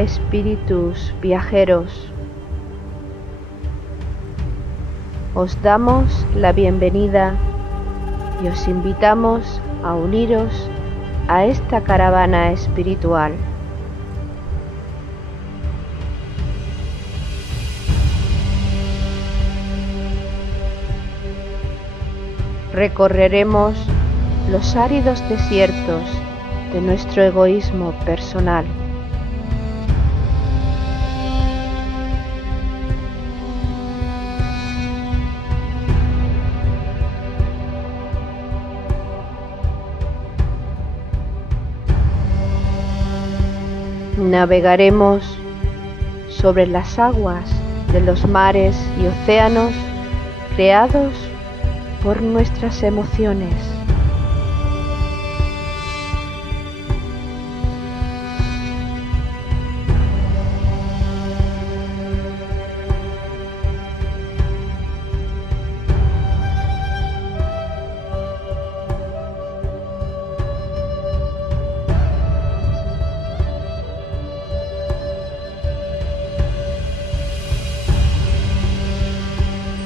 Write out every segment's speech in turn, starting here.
espíritus viajeros, os damos la bienvenida y os invitamos a uniros a esta caravana espiritual. Recorreremos los áridos desiertos de nuestro egoísmo personal. Navegaremos sobre las aguas de los mares y océanos creados por nuestras emociones.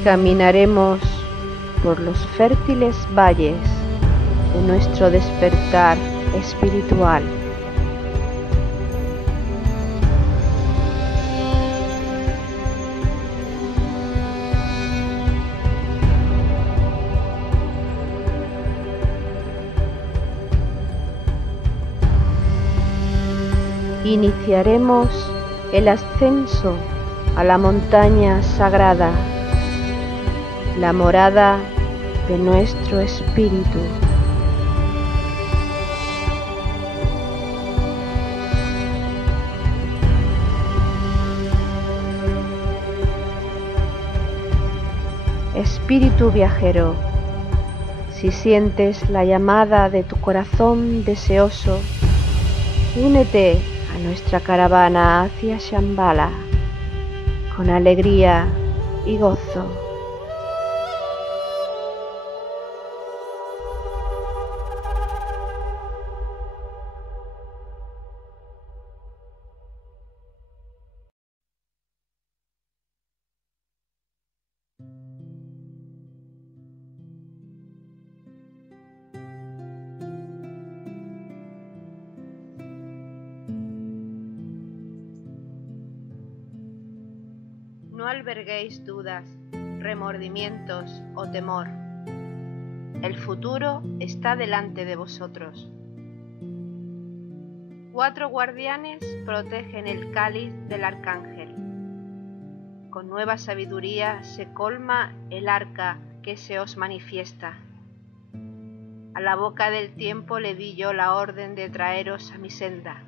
Caminaremos por los fértiles valles de nuestro despertar espiritual. Iniciaremos el ascenso a la montaña sagrada, la morada de nuestro espíritu. Espíritu viajero, si sientes la llamada de tu corazón deseoso, únete a nuestra caravana hacia Shambhala con alegría y gozo. No alberguéis dudas, remordimientos o temor. El futuro está delante de vosotros. 4 guardianes protegen el cáliz del arcángel. Con nueva sabiduría se colma el arca que se os manifiesta. A la boca del tiempo le di yo la orden de traeros a mi senda.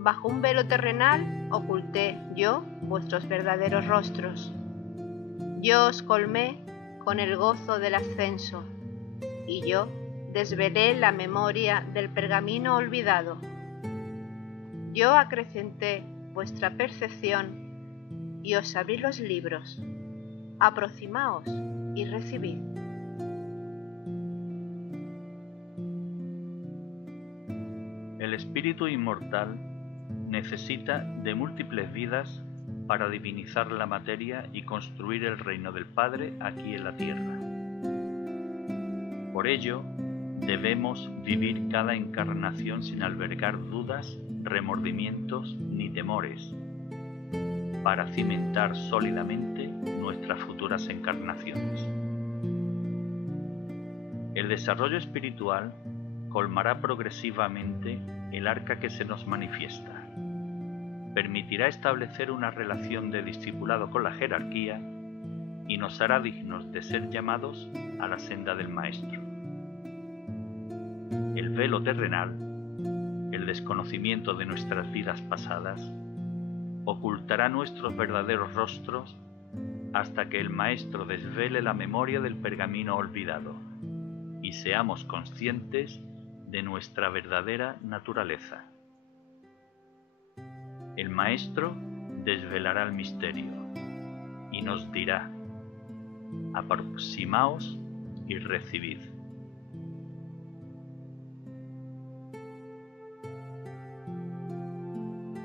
Bajo un velo terrenal oculté yo vuestros verdaderos rostros. Yo os colmé con el gozo del ascenso, y yo desvelé la memoria del pergamino olvidado. Yo acrecenté vuestra percepción y os abrí los libros. Aproximaos y recibid. El espíritu inmortal necesita de múltiples vidas para divinizar la materia y construir el reino del Padre aquí en la tierra. Por ello, debemos vivir cada encarnación sin albergar dudas, remordimientos ni temores, para cimentar sólidamente nuestras futuras encarnaciones. El desarrollo espiritual colmará progresivamente el arca que se nos manifiesta. Permitirá establecer una relación de discipulado con la jerarquía y nos hará dignos de ser llamados a la senda del Maestro. El velo terrenal, el desconocimiento de nuestras vidas pasadas, ocultará nuestros verdaderos rostros hasta que el Maestro desvele la memoria del pergamino olvidado y seamos conscientes de nuestra verdadera naturaleza. El Maestro desvelará el misterio y nos dirá: aproximaos y recibid.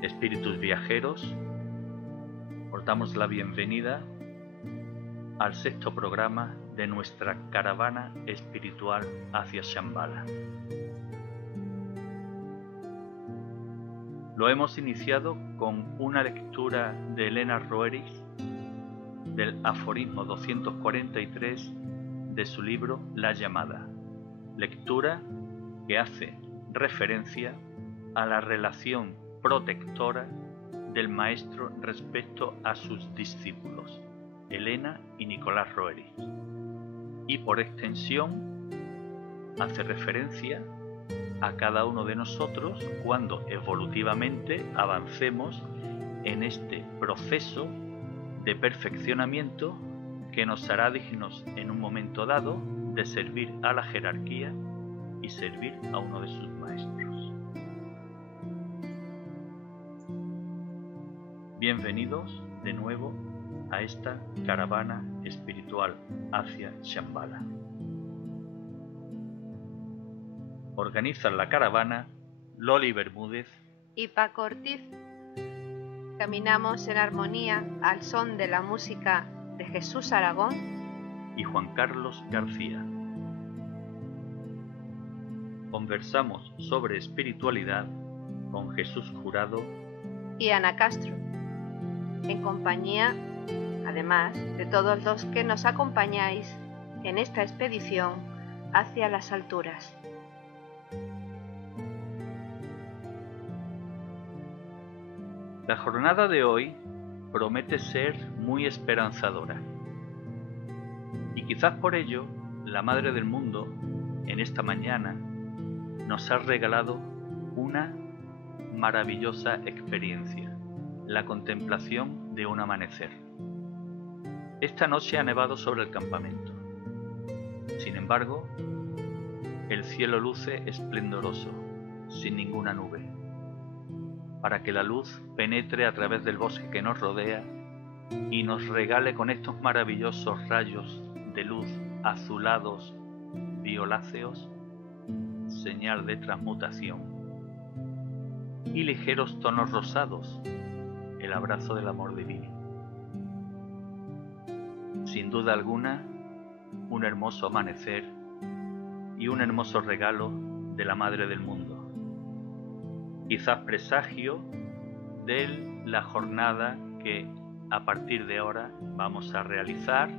espíritus viajeros, os damos la bienvenida al 6º programa de nuestra caravana espiritual hacia Shambhala. Lo hemos iniciado con una lectura de Elena Roerich del aforismo 243 de su libro La llamada, lectura que hace referencia a la relación protectora del maestro respecto a sus discípulos, Elena y Nicolás Roerich, y por extensión hace referencia a cada uno de nosotros cuando evolutivamente avancemos en este proceso de perfeccionamiento que nos hará dignos en un momento dado de servir a la jerarquía y servir a uno de sus maestros. Bienvenidos de nuevo a esta caravana espiritual hacia Shambhala. Organizan la caravana Loli Bermúdez y Paco Ortiz. Caminamos en armonía al son de la música de Jesús Aragón y Juan Carlos García. Conversamos sobre espiritualidad con Jesús Jurado y Ana Castro, en compañía, además, de todos los que nos acompañáis en esta expedición hacia las alturas. La jornada de hoy promete ser muy esperanzadora. Y quizás por ello, la Madre del Mundo, en esta mañana, nos ha regalado una maravillosa experiencia, la contemplación de un amanecer. Esta noche ha nevado sobre el campamento. Sin embargo, el cielo luce esplendoroso, sin ninguna nube, para que la luz penetre a través del bosque que nos rodea y nos regale con estos maravillosos rayos de luz azulados, violáceos, señal de transmutación, y ligeros tonos rosados, el abrazo del amor divino. Sin duda alguna, un hermoso amanecer y un hermoso regalo de la Madre del Mundo. Quizás presagio de la jornada que a partir de ahora vamos a realizar,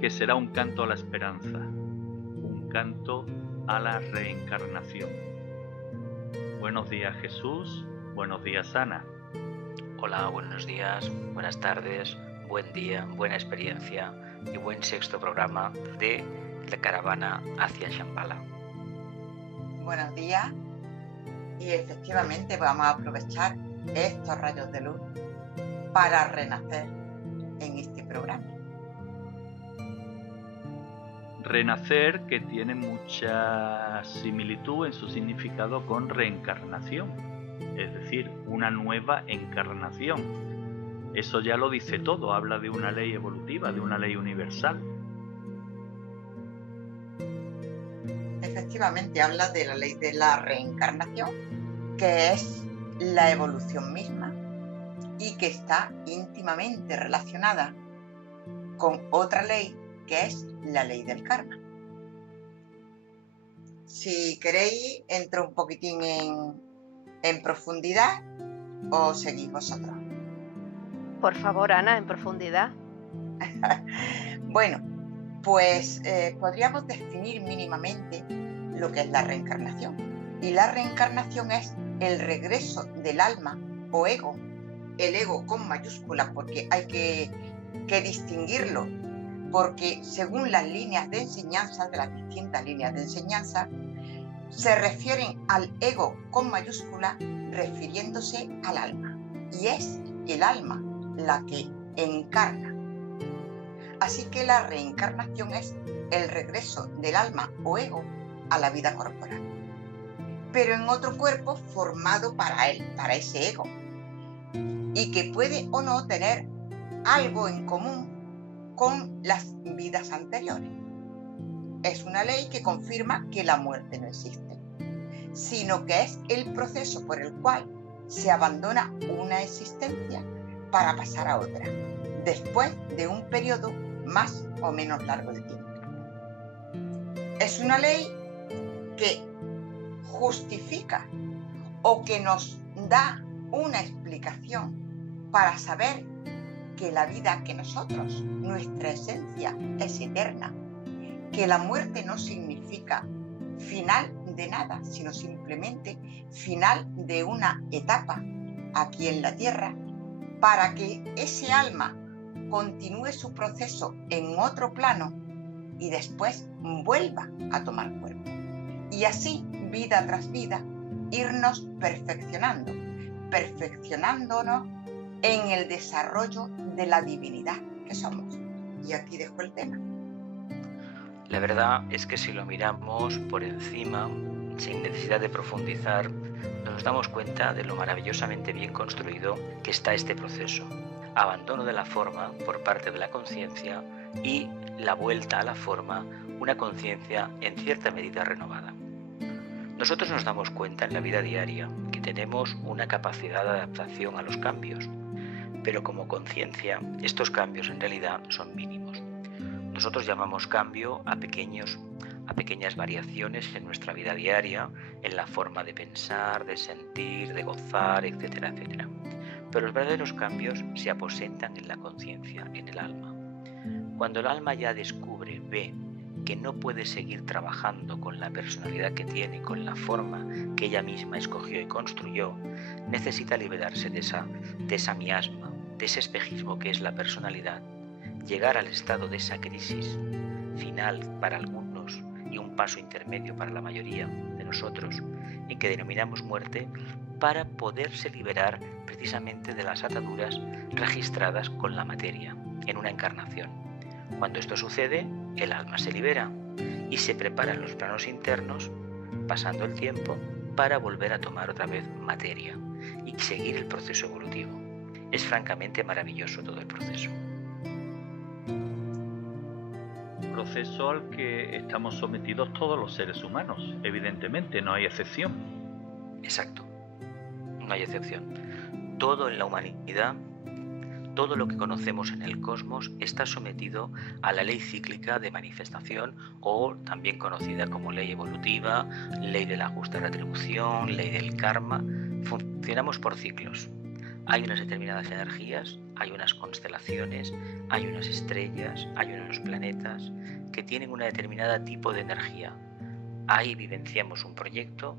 que será un canto a la esperanza, un canto a la reencarnación. Buenos días, Jesús. Buenos días, Ana. Hola, buenos días, buenas tardes, buen día, buena experiencia y buen 6º programa de la caravana hacia Shambhala. Buenos días, y efectivamente vamos a aprovechar estos rayos de luz para renacer en este programa. Renacer, que tiene mucha similitud en su significado con reencarnación, es decir, una nueva encarnación. Eso ya lo dice todo, habla de una ley evolutiva, de una ley universal. Efectivamente, habla de la ley de la reencarnación, que es la evolución misma y que está íntimamente relacionada con otra ley, que es la ley del karma. Si queréis, entro un poquitín en profundidad o seguís vosotros. Por favor, Ana, en profundidad. Bueno, pues podríamos definir mínimamente lo que es la reencarnación. Y la reencarnación es el regreso del alma o ego, el ego con mayúscula, porque hay que distinguirlo, porque según las líneas de enseñanza, de las distintas líneas de enseñanza, se refieren al ego con mayúscula refiriéndose al alma. Y es el alma la que encarna. Así que la reencarnación es el regreso del alma o ego a la vida corporal, pero en otro cuerpo formado para él, para ese ego, y que puede o no tener algo en común con las vidas anteriores. Es una ley que confirma que la muerte no existe, sino que es el proceso por el cual se abandona una existencia para pasar a otra, después de un periodo más o menos largo de tiempo. Es una ley que justifica o que nos da una explicación para saber que la vida que nosotros, nuestra esencia, es eterna, que la muerte no significa final de nada, sino simplemente final de una etapa aquí en la tierra, para que ese alma continúe su proceso en otro plano y después vuelva a tomar cuerpo. Y así, vida tras vida, irnos perfeccionándonos en el desarrollo de la divinidad que somos. Y aquí dejo el tema. La verdad es que si lo miramos por encima, sin necesidad de profundizar, nos damos cuenta de lo maravillosamente bien construido que está este proceso. Abandono de la forma por parte de la conciencia y la vuelta a la forma, una conciencia en cierta medida renovada. Nosotros nos damos cuenta en la vida diaria que tenemos una capacidad de adaptación a los cambios, pero como conciencia estos cambios en realidad son mínimos. Nosotros llamamos cambio a pequeñas variaciones en nuestra vida diaria, en la forma de pensar, de sentir, de gozar, etcétera, etcétera. Pero los verdaderos cambios se aposentan en la conciencia, en el alma. Cuando el alma ya descubre, ve que no puede seguir trabajando con la personalidad que tiene, con la forma que ella misma escogió y construyó, necesita liberarse de esa miasma, de ese espejismo que es la personalidad, llegar al estado de esa crisis final para algunos y un paso intermedio para la mayoría de nosotros, en que denominamos muerte, para poderse liberar precisamente de las ataduras registradas con la materia en una encarnación. Cuando esto sucede, el alma se libera y se prepara en los planos internos, pasando el tiempo, para volver a tomar otra vez materia y seguir el proceso evolutivo. Es francamente maravilloso todo el proceso. Proceso al que estamos sometidos todos los seres humanos, evidentemente, no hay excepción. Exacto, no hay excepción. Todo en la humanidad, todo lo que conocemos en el cosmos está sometido a la ley cíclica de manifestación, o también conocida como ley evolutiva, ley de la justa retribución, ley del karma. Funcionamos por ciclos. Hay unas determinadas energías, hay unas constelaciones, hay unas estrellas, hay unos planetas que tienen un determinado tipo de energía. Ahí vivenciamos un proyecto.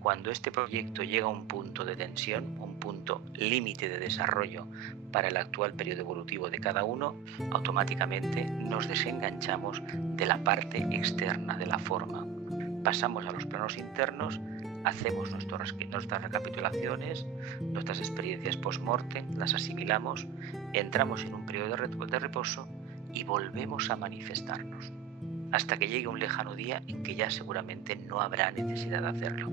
Cuando este proyecto llega a un punto de tensión, un punto límite de desarrollo para el actual periodo evolutivo de cada uno, automáticamente nos desenganchamos de la parte externa de la forma. Pasamos a los planos internos, hacemos nuestras recapitulaciones, nuestras experiencias post-mortem, las asimilamos, entramos en un periodo de reposo y volvemos a manifestarnos, hasta que llegue un lejano día en que ya seguramente no habrá necesidad de hacerlo.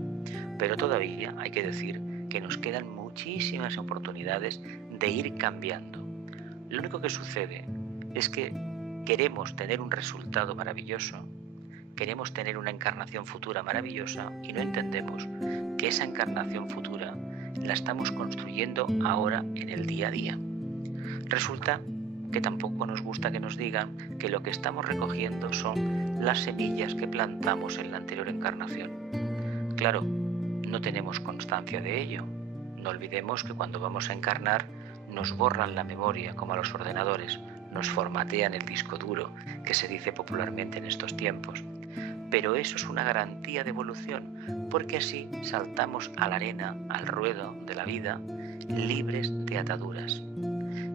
Pero todavía hay que decir que nos quedan muchísimas oportunidades de ir cambiando. Lo único que sucede es que queremos tener un resultado maravilloso, queremos tener una encarnación futura maravillosa y no entendemos que esa encarnación futura la estamos construyendo ahora en el día a día. Resulta que tampoco nos gusta que nos digan que lo que estamos recogiendo son las semillas que plantamos en la anterior encarnación. Claro, no tenemos constancia de ello. No olvidemos que cuando vamos a encarnar nos borran la memoria como a los ordenadores, nos formatean el disco duro, que se dice popularmente en estos tiempos. Pero eso es una garantía de evolución, porque así saltamos a la arena, al ruedo de la vida, libres de ataduras.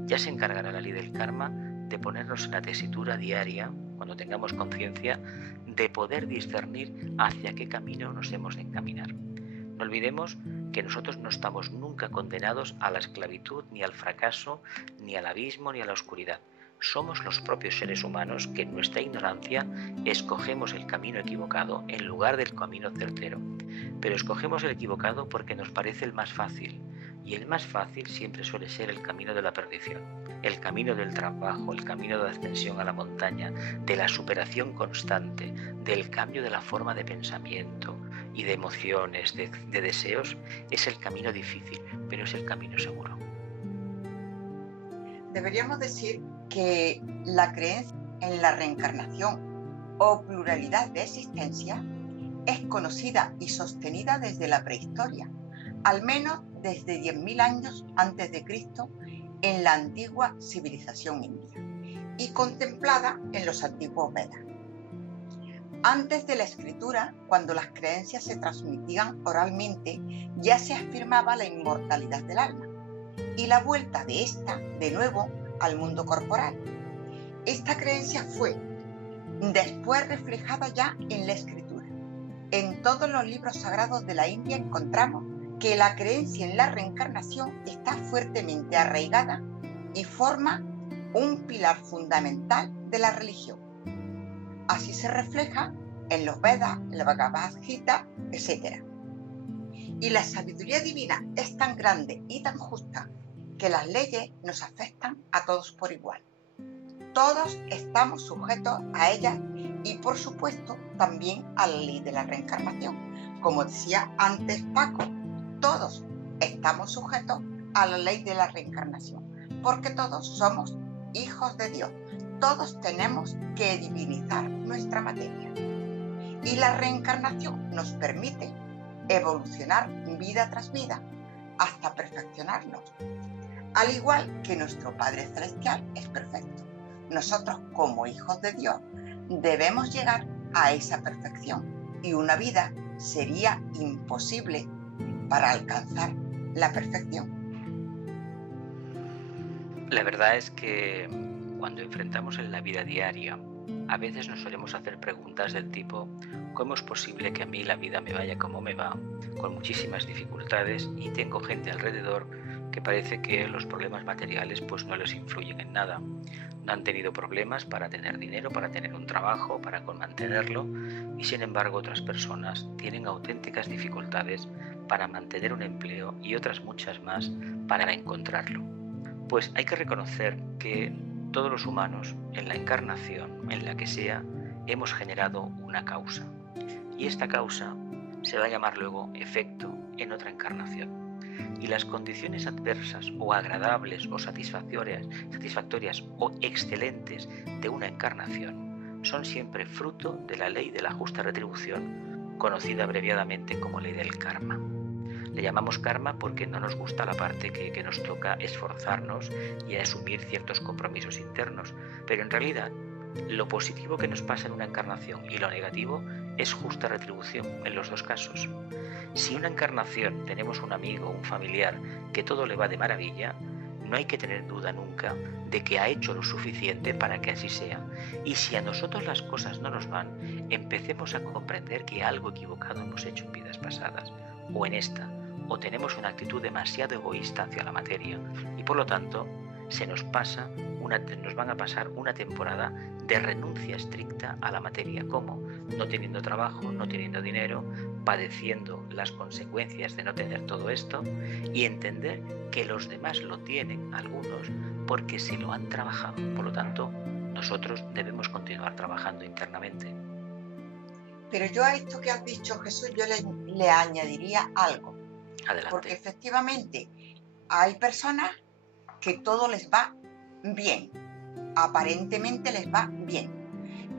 Ya se encargará la ley del karma de ponernos en la tesitura diaria, cuando tengamos conciencia, de poder discernir hacia qué camino nos hemos de encaminar. No olvidemos que nosotros no estamos nunca condenados a la esclavitud, ni al fracaso, ni al abismo, ni a la oscuridad. Somos los propios seres humanos que en nuestra ignorancia escogemos el camino equivocado en lugar del camino certero. Pero escogemos el equivocado porque nos parece el más fácil. Y el más fácil siempre suele ser el camino de la perdición, el camino del trabajo, el camino de la ascensión a la montaña, de la superación constante, del cambio de la forma de pensamiento, y de emociones, de deseos, es el camino difícil, pero es el camino seguro. Deberíamos decir que la creencia en la reencarnación o pluralidad de existencia es conocida y sostenida desde la prehistoria, al menos desde 10.000 años antes de Cristo en la antigua civilización india y contemplada en los antiguos Vedas. Antes de la escritura, cuando las creencias se transmitían oralmente, ya se afirmaba la inmortalidad del alma y la vuelta de ésta de nuevo al mundo corporal. Esta creencia fue después reflejada ya en la escritura. En todos los libros sagrados de la India encontramos que la creencia en la reencarnación está fuertemente arraigada y forma un pilar fundamental de la religión. Así se refleja en los Vedas, la Bhagavad Gita, etc. Y la sabiduría divina es tan grande y tan justa que las leyes nos afectan a todos por igual. Todos estamos sujetos a ellas y, por supuesto, también a la ley de la reencarnación. Como decía antes Paco, todos estamos sujetos a la ley de la reencarnación, porque todos somos hijos de Dios. Todos tenemos que divinizar nuestra materia. Y la reencarnación nos permite evolucionar vida tras vida hasta perfeccionarnos. Al igual que nuestro Padre Celestial es perfecto, nosotros como hijos de Dios debemos llegar a esa perfección y una vida sería imposible para alcanzar la perfección. La verdad es que cuando enfrentamos en la vida diaria, a veces nos solemos hacer preguntas del tipo: ¿cómo es posible que a mí la vida me vaya como me va, con muchísimas dificultades, y tengo gente alrededor que parece que los problemas materiales pues no les influyen en nada? No han tenido problemas para tener dinero, para tener un trabajo, para mantenerlo, y sin embargo otras personas tienen auténticas dificultades para mantener un empleo y otras muchas más para encontrarlo. Pues hay que reconocer que todos los humanos, en la encarnación, en la que sea, hemos generado una causa. Y esta causa se va a llamar luego efecto en otra encarnación. Y las condiciones adversas o agradables o satisfactorias o excelentes de una encarnación son siempre fruto de la ley de la justa retribución, conocida abreviadamente como ley del karma. Le llamamos karma porque no nos gusta la parte que nos toca esforzarnos y asumir ciertos compromisos internos, pero en realidad lo positivo que nos pasa en una encarnación y lo negativo es justa retribución en los dos casos. Si en una encarnación tenemos un amigo o un familiar que todo le va de maravilla, no hay que tener duda nunca de que ha hecho lo suficiente para que así sea. Y si a nosotros las cosas no nos van, empecemos a comprender que algo equivocado hemos hecho en vidas pasadas o en esta, o tenemos una actitud demasiado egoísta hacia la materia y por lo tanto nos van a pasar una temporada de renuncia estricta a la materia, como no teniendo trabajo, no teniendo dinero, padeciendo las consecuencias de no tener todo esto y entender que los demás lo tienen, algunos, porque se lo han trabajado. Por lo tanto, nosotros debemos continuar trabajando internamente. Pero yo a esto que has dicho, Jesús, yo le añadiría algo. Adelante. Porque efectivamente hay personas que todo les va bien, aparentemente les va bien,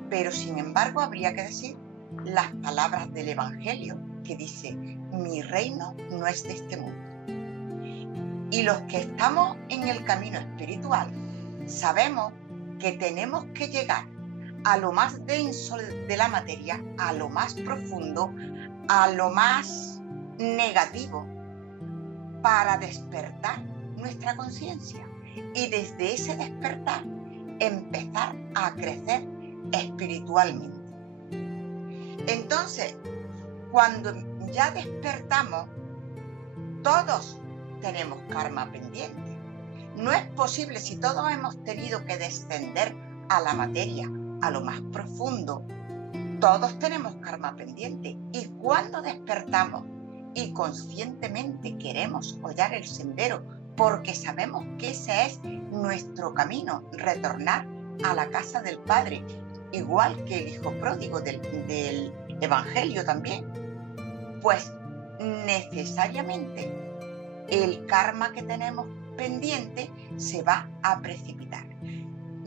pero sin embargo habría que decir las palabras del Evangelio que dice: mi reino no es de este mundo. Y los que estamos en el camino espiritual sabemos que tenemos que llegar a lo más denso de la materia, a lo más profundo, a lo más negativo, para despertar nuestra conciencia y desde ese despertar empezar a crecer espiritualmente. Entonces, cuando ya despertamos, todos tenemos karma pendiente. No es posible, si todos hemos tenido que descender a la materia, a lo más profundo, todos tenemos karma pendiente. Y cuando despertamos y conscientemente queremos hollar el sendero porque sabemos que ese es nuestro camino, retornar a la casa del Padre, igual que el hijo pródigo del Evangelio también. pues necesariamente el karma que tenemos pendiente se va a precipitar.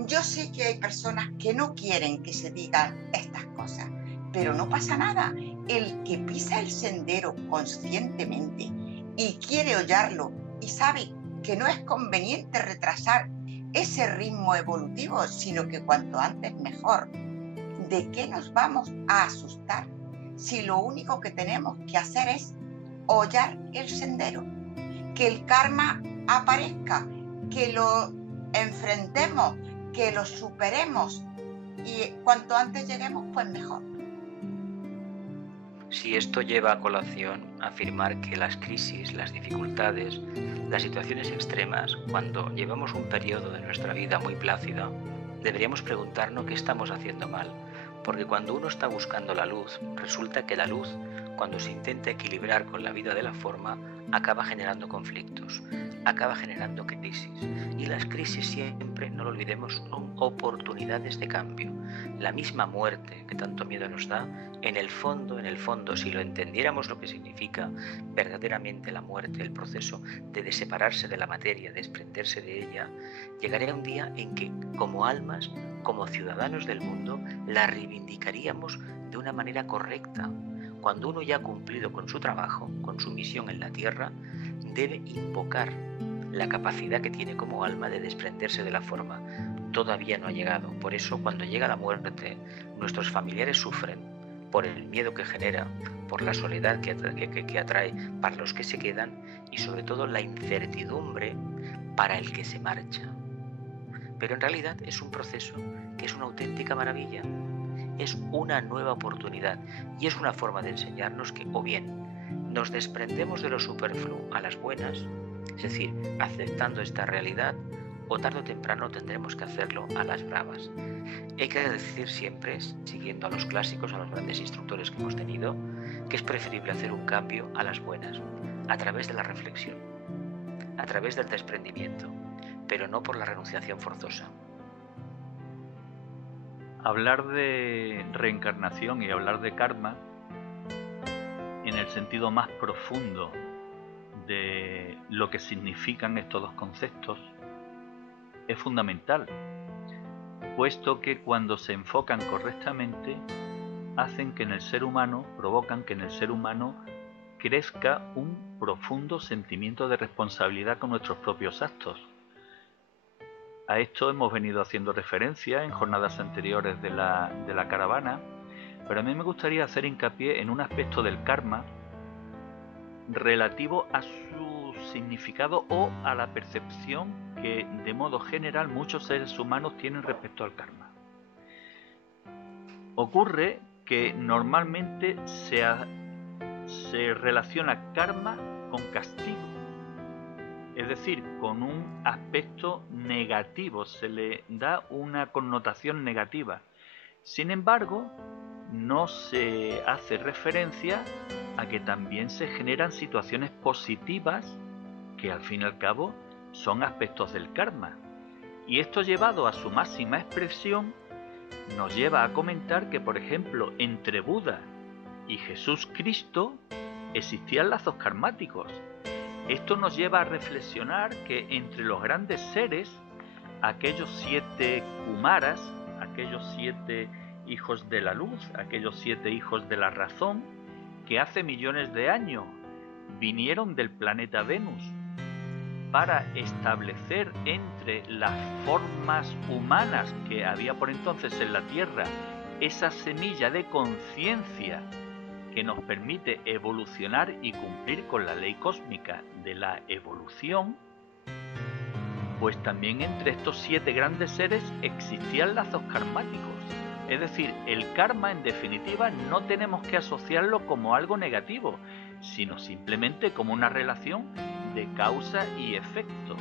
Yo sé que hay personas que no quieren que se digan estas cosas, pero no pasa nada. El que pisa el sendero conscientemente y quiere hollarlo y sabe que no es conveniente retrasar ese ritmo evolutivo, sino que cuanto antes mejor, ¿de qué nos vamos a asustar si lo único que tenemos que hacer es hollar el sendero? Que el karma aparezca, que lo enfrentemos, que lo superemos y cuanto antes lleguemos, pues mejor. Si esto lleva a colación a afirmar que las crisis, las dificultades, las situaciones extremas, cuando llevamos un periodo de nuestra vida muy plácida, deberíamos preguntarnos qué estamos haciendo mal, porque cuando uno está buscando la luz, resulta que la luz, cuando se intenta equilibrar con la vida de la forma, acaba generando conflictos, acaba generando crisis. Y las crisis siempre, no lo olvidemos, son oportunidades de cambio. La misma muerte que tanto miedo nos da, en el fondo, si lo entendiéramos lo que significa verdaderamente la muerte, el proceso de separarse de la materia, desprenderse de ella, llegaría un día en que, como almas, como ciudadanos del mundo, la reivindicaríamos de una manera correcta. Cuando uno ya ha cumplido con su trabajo, con su misión en la tierra, debe invocar la capacidad que tiene como alma de desprenderse de la forma. Todavía no ha llegado. Por eso, cuando llega la muerte, nuestros familiares sufren por el miedo que genera, por la soledad que atrae para los que se quedan y sobre todo la incertidumbre para el que se marcha. Pero en realidad es un proceso que es una auténtica maravilla. Es una nueva oportunidad y es una forma de enseñarnos que o bien nos desprendemos de lo superfluo a las buenas, es decir, aceptando esta realidad, o tarde o temprano tendremos que hacerlo a las bravas. Hay que decir siempre, siguiendo a los clásicos, a los grandes instructores que hemos tenido, que es preferible hacer un cambio a las buenas, a través de la reflexión, a través del desprendimiento, pero no por la renunciación forzosa. Hablar de reencarnación y hablar de karma, en el sentido más profundo de lo que significan estos dos conceptos, es fundamental, puesto que cuando se enfocan correctamente, hacen que en el ser humano, provocan que en el ser humano crezca un profundo sentimiento de responsabilidad con nuestros propios actos. A esto hemos venido haciendo referencia en jornadas anteriores de la caravana, pero a mí me gustaría hacer hincapié en un aspecto del karma relativo a su significado o a la percepción que de modo general muchos seres humanos tienen respecto al karma. Ocurre que normalmente se relaciona karma con castigo, es decir, con un aspecto negativo, se le da una connotación negativa. Sin embargo, no se hace referencia a que también se generan situaciones positivas que al fin y al cabo son aspectos del karma. Y esto llevado a su máxima expresión nos lleva a comentar que, por ejemplo, entre Buda y Jesús Cristo existían lazos karmáticos. Esto nos lleva a reflexionar que entre los grandes seres, aquellos 7 Kumaras, aquellos 7 hijos de la luz, aquellos 7 hijos de la razón, que hace millones de años vinieron del planeta Venus para establecer entre las formas humanas que había por entonces en la Tierra esa semilla de conciencia que nos permite evolucionar y cumplir con la ley cósmica de la evolución, pues también entre estos 7 grandes seres existían lazos karmáticos. Es decir, el karma, en definitiva, no tenemos que asociarlo como algo negativo, sino simplemente como una relación de causa y efecto.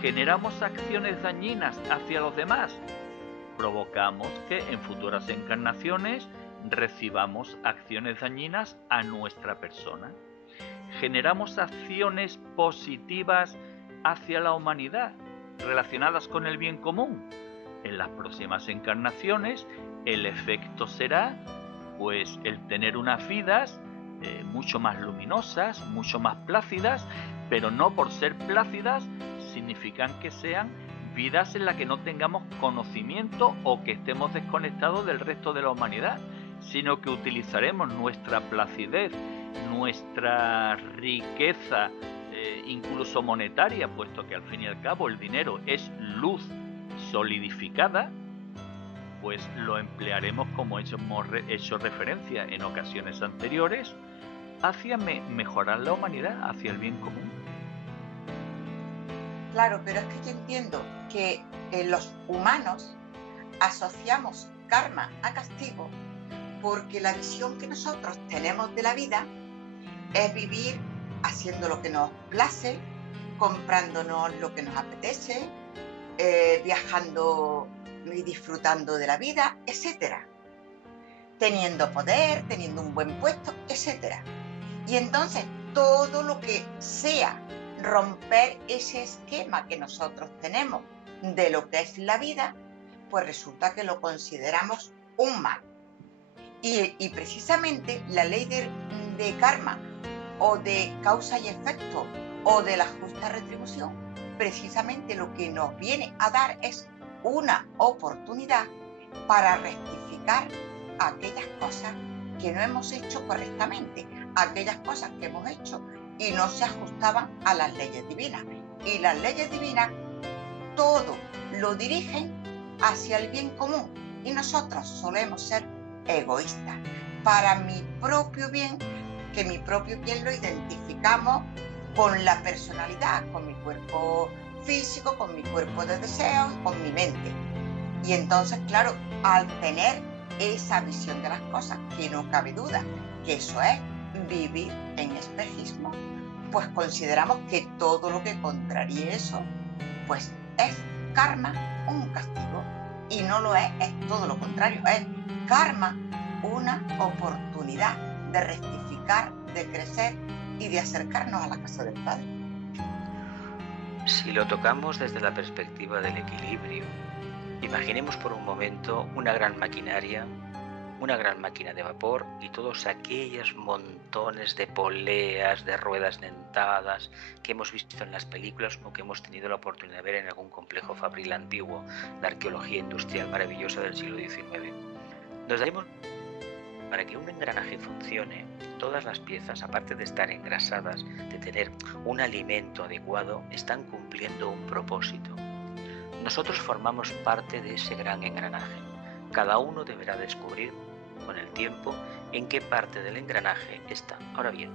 ¿Generamos acciones dañinas hacia los demás? Provocamos que en futuras encarnaciones recibamos acciones dañinas a nuestra persona. ¿Generamos acciones positivas hacia la humanidad relacionadas con el bien común? En las próximas encarnaciones el efecto será pues el tener unas vidas mucho más luminosas, mucho más plácidas, pero no por ser plácidas significan que sean vidas en las que no tengamos conocimiento o que estemos desconectados del resto de la humanidad, sino que utilizaremos nuestra placidez, nuestra riqueza, incluso monetaria, puesto que al fin y al cabo el dinero es luz solidificada, pues lo emplearemos, como hemos hecho referencia en ocasiones anteriores, hacia mejorar la humanidad, hacia el bien común. Claro, pero es que yo entiendo que los humanos asociamos karma a castigo porque la visión que nosotros tenemos de la vida es vivir haciendo lo que nos place, comprándonos lo que nos apetece, viajando y disfrutando de la vida, etcétera, teniendo poder, teniendo un buen puesto, etcétera. Y entonces todo lo que sea romper ese esquema que nosotros tenemos de lo que es la vida, pues resulta que lo consideramos un mal. Y precisamente la ley de karma o de causa y efecto o de la justa retribución, precisamente lo que nos viene a dar es una oportunidad para rectificar aquellas cosas que no hemos hecho correctamente, aquellas cosas que hemos hecho y no se ajustaban a las leyes divinas. Y las leyes divinas todo lo dirigen hacia el bien común y nosotros solemos ser egoístas para mi propio bien, que mi propio bien lo identificamos con la personalidad, con mi cuerpo físico, con mi cuerpo de deseo y con mi mente. Y entonces, claro, al tener esa visión de las cosas, que no cabe duda que eso es vivir en espejismo, pues consideramos que todo lo que contraríe eso, pues es karma, un castigo. Y no lo es todo lo contrario, es karma, una oportunidad de rectificar, de crecer y de acercarnos a la casa del Padre. Si lo tocamos desde la perspectiva del equilibrio, imaginemos por un momento una gran maquinaria, una gran máquina de vapor y todos aquellos montones de poleas, de ruedas dentadas que hemos visto en las películas o que hemos tenido la oportunidad de ver en algún complejo fabril antiguo de arqueología industrial maravillosa del siglo XIX. Nos daremos para que un engranaje funcione, todas las piezas, aparte de estar engrasadas, de tener un alimento adecuado, están cumpliendo un propósito. Nosotros formamos parte de ese gran engranaje. Cada uno deberá descubrir con el tiempo en qué parte del engranaje está. Ahora bien,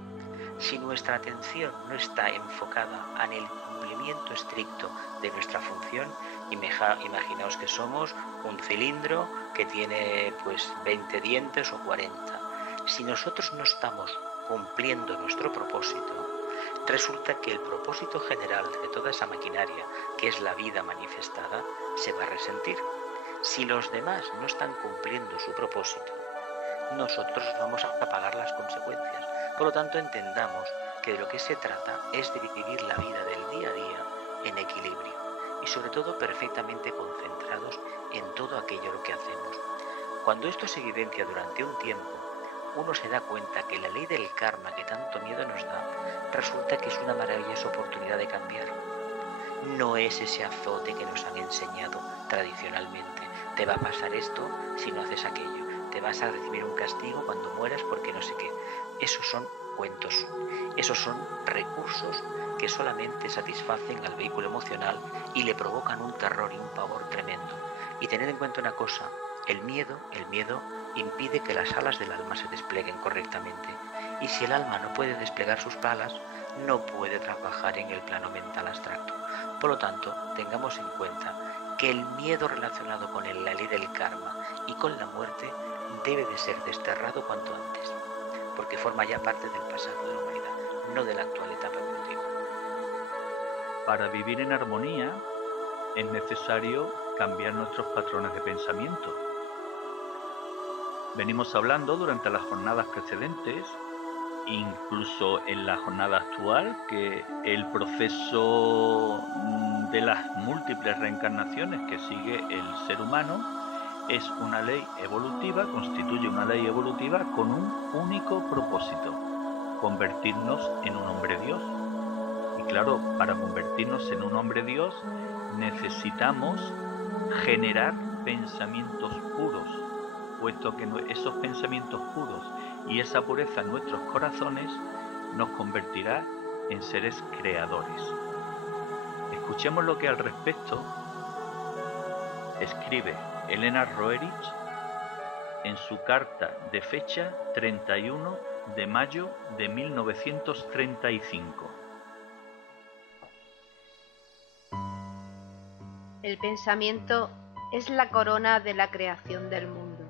si nuestra atención no está enfocada en el cumplimiento estricto de nuestra función, imaginaos que somos un cilindro que tiene pues 20 dientes o 40. Si nosotros no estamos cumpliendo nuestro propósito, resulta que el propósito general de toda esa maquinaria, que es la vida manifestada, se va a resentir. Si los demás no están cumpliendo su propósito, nosotros vamos a pagar las consecuencias. Por lo tanto, entendamos que de lo que se trata es de vivir la vida del día a día en equilibrio y sobre todo perfectamente concentrados en todo aquello lo que hacemos. Cuando esto se vivencia durante un tiempo, uno se da cuenta que la ley del karma que tanto miedo nos da, resulta que es una maravillosa oportunidad de cambiar. No es ese azote que nos han enseñado tradicionalmente. Te va a pasar esto si no haces aquello. Te vas a recibir un castigo cuando mueras porque no sé qué. Esos son cuentos. Esos son recursos que solamente satisfacen al vehículo emocional y le provocan un terror y un pavor tremendo. Y tened en cuenta una cosa, el miedo impide que las alas del alma se desplieguen correctamente. Y si el alma no puede desplegar sus alas, no puede trabajar en el plano mental abstracto. Por lo tanto, tengamos en cuenta que el miedo relacionado con la ley del karma y con la muerte debe de ser desterrado cuanto antes, porque forma ya parte del pasado de la humanidad, no de la actual etapa evolutiva. Para vivir en armonía es necesario cambiar nuestros patrones de pensamiento. Venimos hablando durante las jornadas precedentes, incluso en la jornada actual, que el proceso de las múltiples reencarnaciones que sigue el ser humano es una ley evolutiva, constituye una ley evolutiva con un único propósito, convertirnos en un hombre Dios. Y claro, para convertirnos en un hombre Dios necesitamos generar pensamientos puros, puesto que esos pensamientos puros y esa pureza en nuestros corazones nos convertirá en seres creadores. Escuchemos lo que al respecto escribe Elena Roerich en su carta de fecha 31 de mayo de 1935. El pensamiento es la corona de la creación del mundo,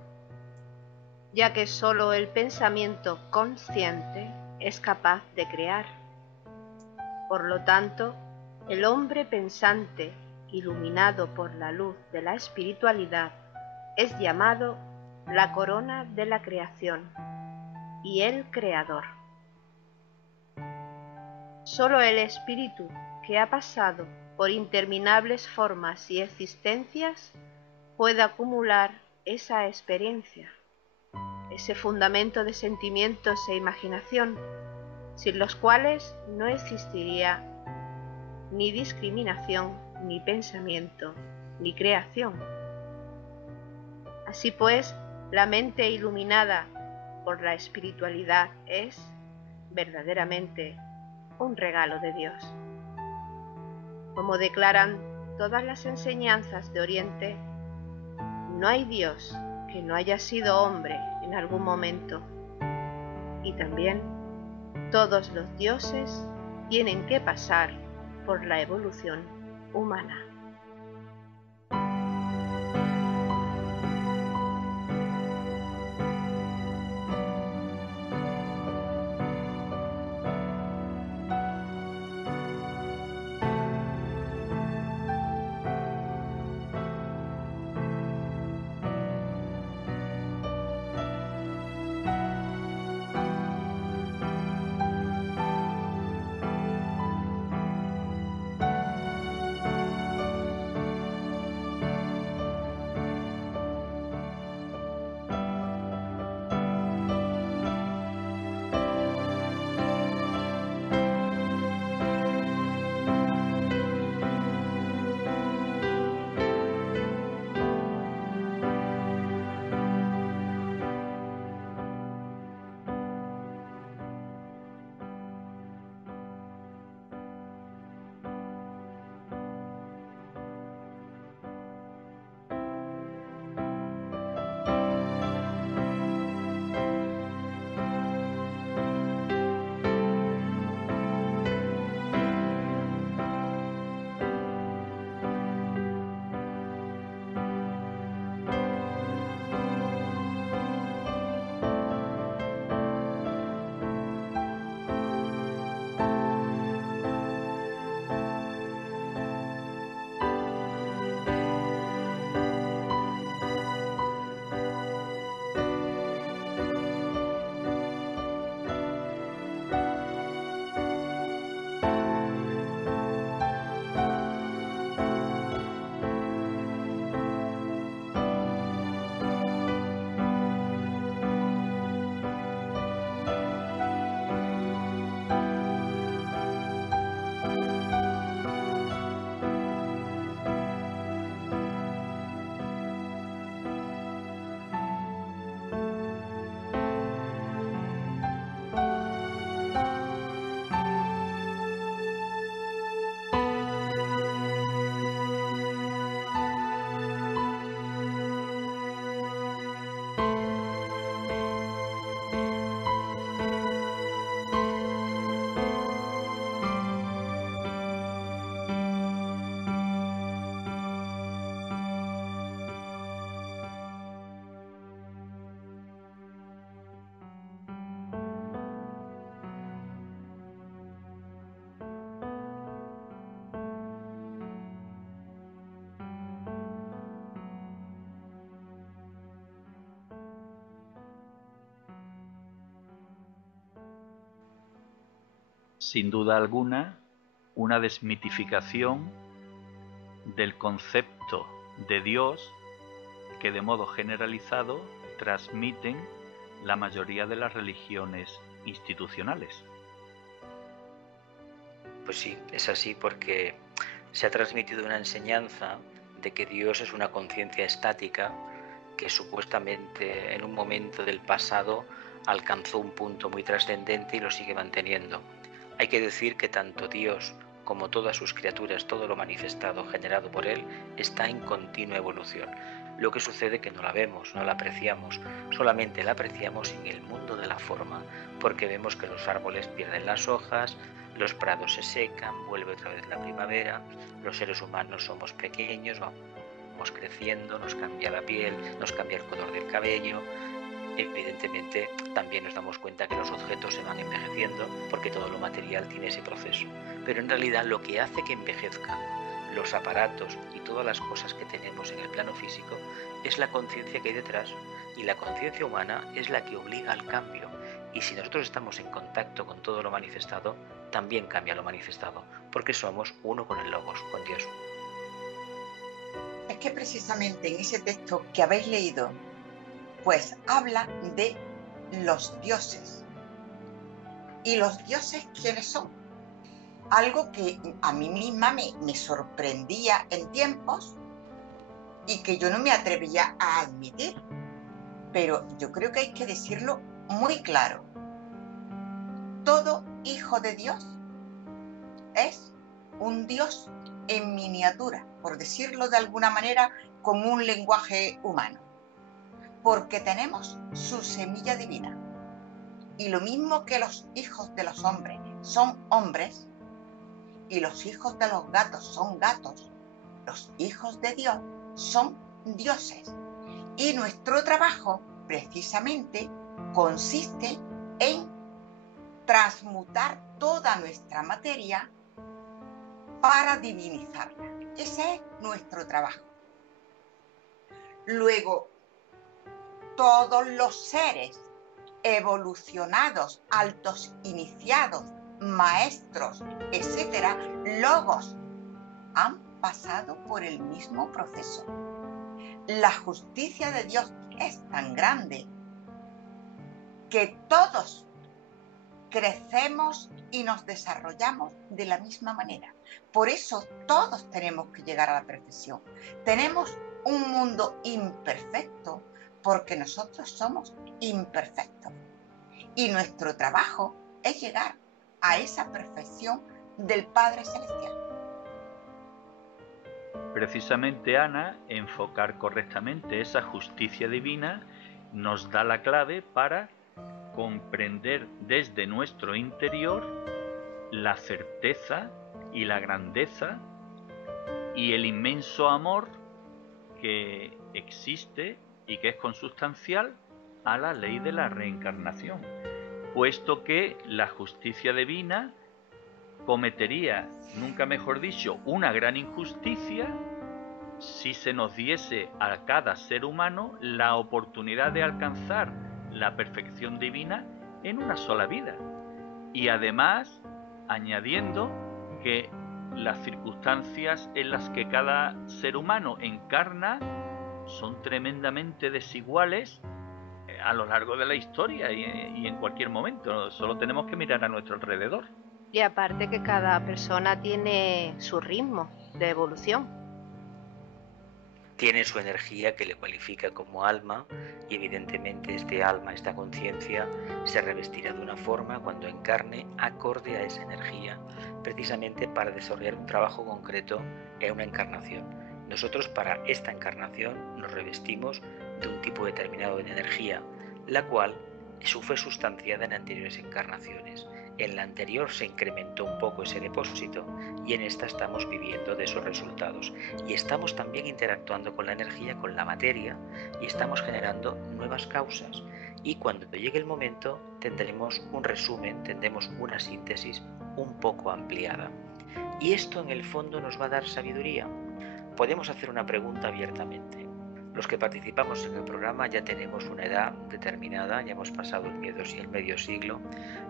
ya que solo el pensamiento consciente es capaz de crear. Por lo tanto, el hombre pensante, iluminado por la luz de la espiritualidad, es llamado la corona de la creación y el creador. Solo el espíritu que ha pasado por interminables formas y existencias puede acumular esa experiencia, ese fundamento de sentimientos e imaginación, sin los cuales no existiría ni discriminación, ni pensamiento, ni creación. Así pues, la mente iluminada por la espiritualidad es verdaderamente un regalo de Dios. Como declaran todas las enseñanzas de Oriente, no hay Dios que no haya sido hombre en algún momento. Y también todos los dioses tienen que pasar por la evolución humana. Sin duda alguna, una desmitificación del concepto de Dios que de modo generalizado transmiten la mayoría de las religiones institucionales. Pues sí, es así porque se ha transmitido una enseñanza de que Dios es una conciencia estática que supuestamente en un momento del pasado alcanzó un punto muy trascendente y lo sigue manteniendo. Hay que decir que tanto Dios como todas sus criaturas, todo lo manifestado, generado por Él, está en continua evolución. Lo que sucede es que no la vemos, no la apreciamos, solamente la apreciamos en el mundo de la forma, porque vemos que los árboles pierden las hojas, los prados se secan, vuelve otra vez la primavera, los seres humanos somos pequeños, vamos creciendo, nos cambia la piel, nos cambia el color del cabello. Evidentemente también nos damos cuenta que los objetos se van envejeciendo porque todo lo material tiene ese proceso. Pero en realidad lo que hace que envejezcan los aparatos y todas las cosas que tenemos en el plano físico es la conciencia que hay detrás, y la conciencia humana es la que obliga al cambio. Y si nosotros estamos en contacto con todo lo manifestado, también cambia lo manifestado, porque somos uno con el Logos, con Dios. Es que precisamente en ese texto que habéis leído, pues habla de los dioses. ¿Y los dioses quiénes son? Algo que a mí misma me sorprendía en tiempos y que yo no me atrevía a admitir. Pero yo creo que hay que decirlo muy claro. Todo hijo de Dios es un Dios en miniatura, por decirlo de alguna manera, con un lenguaje humano, porque tenemos su semilla divina. Y lo mismo que los hijos de los hombres son hombres y los hijos de los gatos son gatos, los hijos de Dios son dioses. Y nuestro trabajo, precisamente, consiste en transmutar toda nuestra materia para divinizarla. Ese es nuestro trabajo. Luego, todos los seres evolucionados, altos iniciados, maestros, etcétera, logos, han pasado por el mismo proceso. La justicia de Dios es tan grande que todos crecemos y nos desarrollamos de la misma manera. Por eso todos tenemos que llegar a la perfección. Tenemos un mundo imperfecto porque nosotros somos imperfectos. Y nuestro trabajo es llegar a esa perfección del Padre Celestial. Precisamente, Ana, enfocar correctamente esa justicia divina nos da la clave para comprender desde nuestro interior la certeza y la grandeza y el inmenso amor que existe y que es consustancial a la ley de la reencarnación, puesto que la justicia divina cometería, nunca mejor dicho, una gran injusticia si se nos diese a cada ser humano la oportunidad de alcanzar la perfección divina en una sola vida. Y además, añadiendo que las circunstancias en las que cada ser humano encarna son tremendamente desiguales a lo largo de la historia y en cualquier momento. Solo tenemos que mirar a nuestro alrededor. Y aparte que cada persona tiene su ritmo de evolución. Tiene su energía que le cualifica como alma, y evidentemente este alma, esta conciencia, se revestirá de una forma cuando encarne acorde a esa energía, precisamente para desarrollar un trabajo concreto en una encarnación. Nosotros para esta encarnación nos revestimos de un tipo determinado de energía, la cual fue sustanciada en anteriores encarnaciones. En la anterior se incrementó un poco ese depósito y en esta estamos viviendo de esos resultados. Y estamos también interactuando con la energía, con la materia, y estamos generando nuevas causas. Y cuando llegue el momento tendremos un resumen, tendremos una síntesis un poco ampliada. Y esto en el fondo nos va a dar sabiduría. Podemos hacer una pregunta abiertamente. Los que participamos en el programa ya tenemos una edad determinada, ya hemos pasado el medio siglo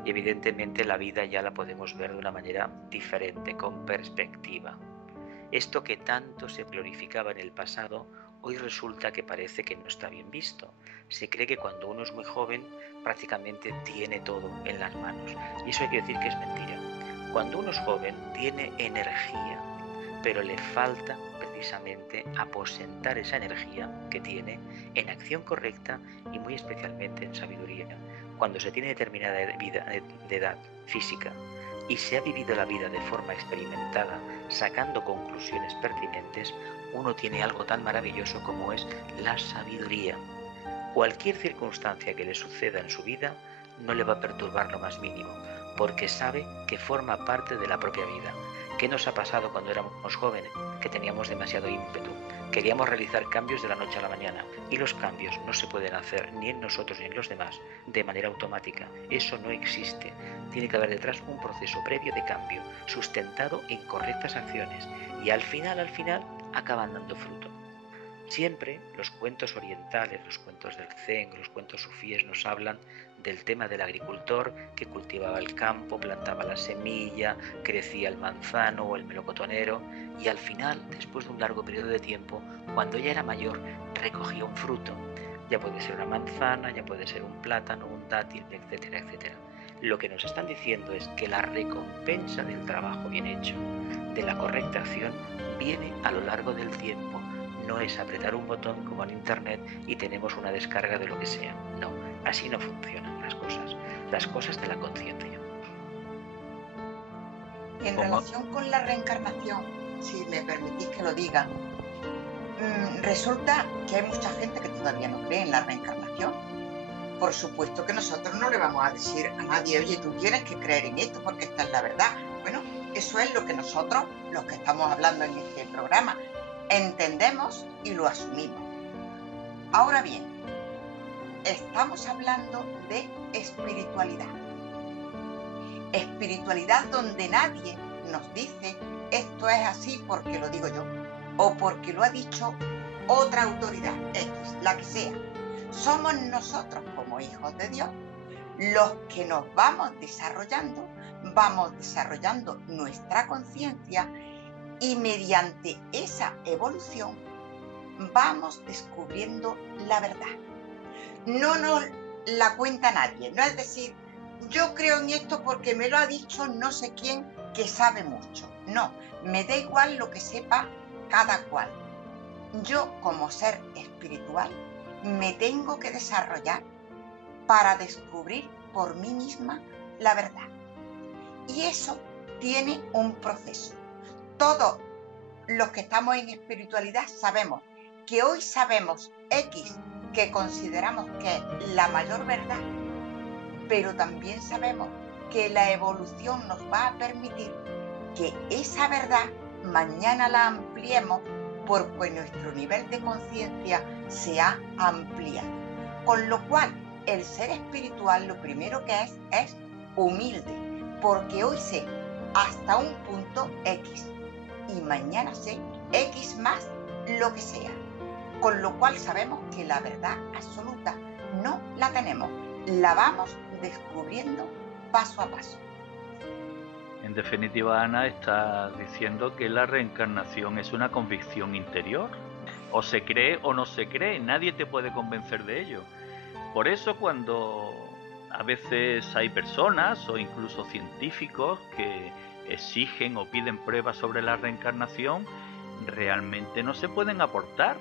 y evidentemente la vida ya la podemos ver de una manera diferente, con perspectiva. Esto que tanto se glorificaba en el pasado, hoy resulta que parece que no está bien visto. Se cree que cuando uno es muy joven prácticamente tiene todo en las manos. Y eso hay que decir que es mentira. Cuando uno es joven tiene energía, pero le falta precisamente aposentar esa energía que tiene en acción correcta y muy especialmente en sabiduría. Cuando se tiene determinada de edad física y se ha vivido la vida de forma experimentada, sacando conclusiones pertinentes, uno tiene algo tan maravilloso como es la sabiduría. Cualquier circunstancia que le suceda en su vida no le va a perturbar lo más mínimo, porque sabe que forma parte de la propia vida. ¿Qué nos ha pasado cuando éramos jóvenes? Que teníamos demasiado ímpetu. Queríamos realizar cambios de la noche a la mañana, y los cambios no se pueden hacer ni en nosotros ni en los demás de manera automática. Eso no existe. Tiene que haber detrás un proceso previo de cambio, sustentado en correctas acciones, y al final, acaban dando fruto. Siempre los cuentos orientales, los cuentos del Zen, los cuentos sufíes nos hablan del tema del agricultor que cultivaba el campo, plantaba la semilla, crecía el manzano o el melocotonero y al final, después de un largo periodo de tiempo, cuando ya era mayor, recogía un fruto. Ya puede ser una manzana, ya puede ser un plátano, un dátil, etcétera, etcétera. Lo que nos están diciendo es que la recompensa del trabajo bien hecho, de la correcta acción, viene a lo largo del tiempo. No es apretar un botón como en internet y tenemos una descarga de lo que sea. No, así no funcionan las cosas de la conciencia. En relación con la reencarnación, si me permitís que lo diga, resulta que hay mucha gente que todavía no cree en la reencarnación. Por supuesto que nosotros no le vamos a decir a nadie, oye, tú tienes que creer en esto porque esta es la verdad. Bueno, eso es lo que nosotros, los que estamos hablando en este programa, entendemos y lo asumimos. Ahora bien, estamos hablando de espiritualidad. Espiritualidad donde nadie nos dice esto es así porque lo digo yo o porque lo ha dicho otra autoridad, X, la que sea. Somos nosotros como hijos de Dios los que nos vamos desarrollando nuestra conciencia y mediante esa evolución vamos descubriendo la verdad. No nos la cuenta nadie, no es decir, yo creo en esto porque me lo ha dicho no sé quién que sabe mucho. No, me da igual lo que sepa cada cual. Yo como ser espiritual me tengo que desarrollar para descubrir por mí misma la verdad. Y eso tiene un proceso. Todos los que estamos en espiritualidad sabemos que hoy sabemos X que consideramos que es la mayor verdad, pero también sabemos que la evolución nos va a permitir que esa verdad mañana la ampliemos porque nuestro nivel de conciencia se ha ampliado. Con lo cual, el ser espiritual lo primero que es humilde, porque hoy sé hasta un punto X y mañana sé X más lo que sea. Con lo cual sabemos que la verdad absoluta no la tenemos, la vamos descubriendo paso a paso. En definitiva, Ana está diciendo que la reencarnación es una convicción interior. O se cree o no se cree, nadie te puede convencer de ello. Por eso cuando a veces hay personas o incluso científicos que exigen o piden pruebas sobre la reencarnación, realmente no se pueden aportar,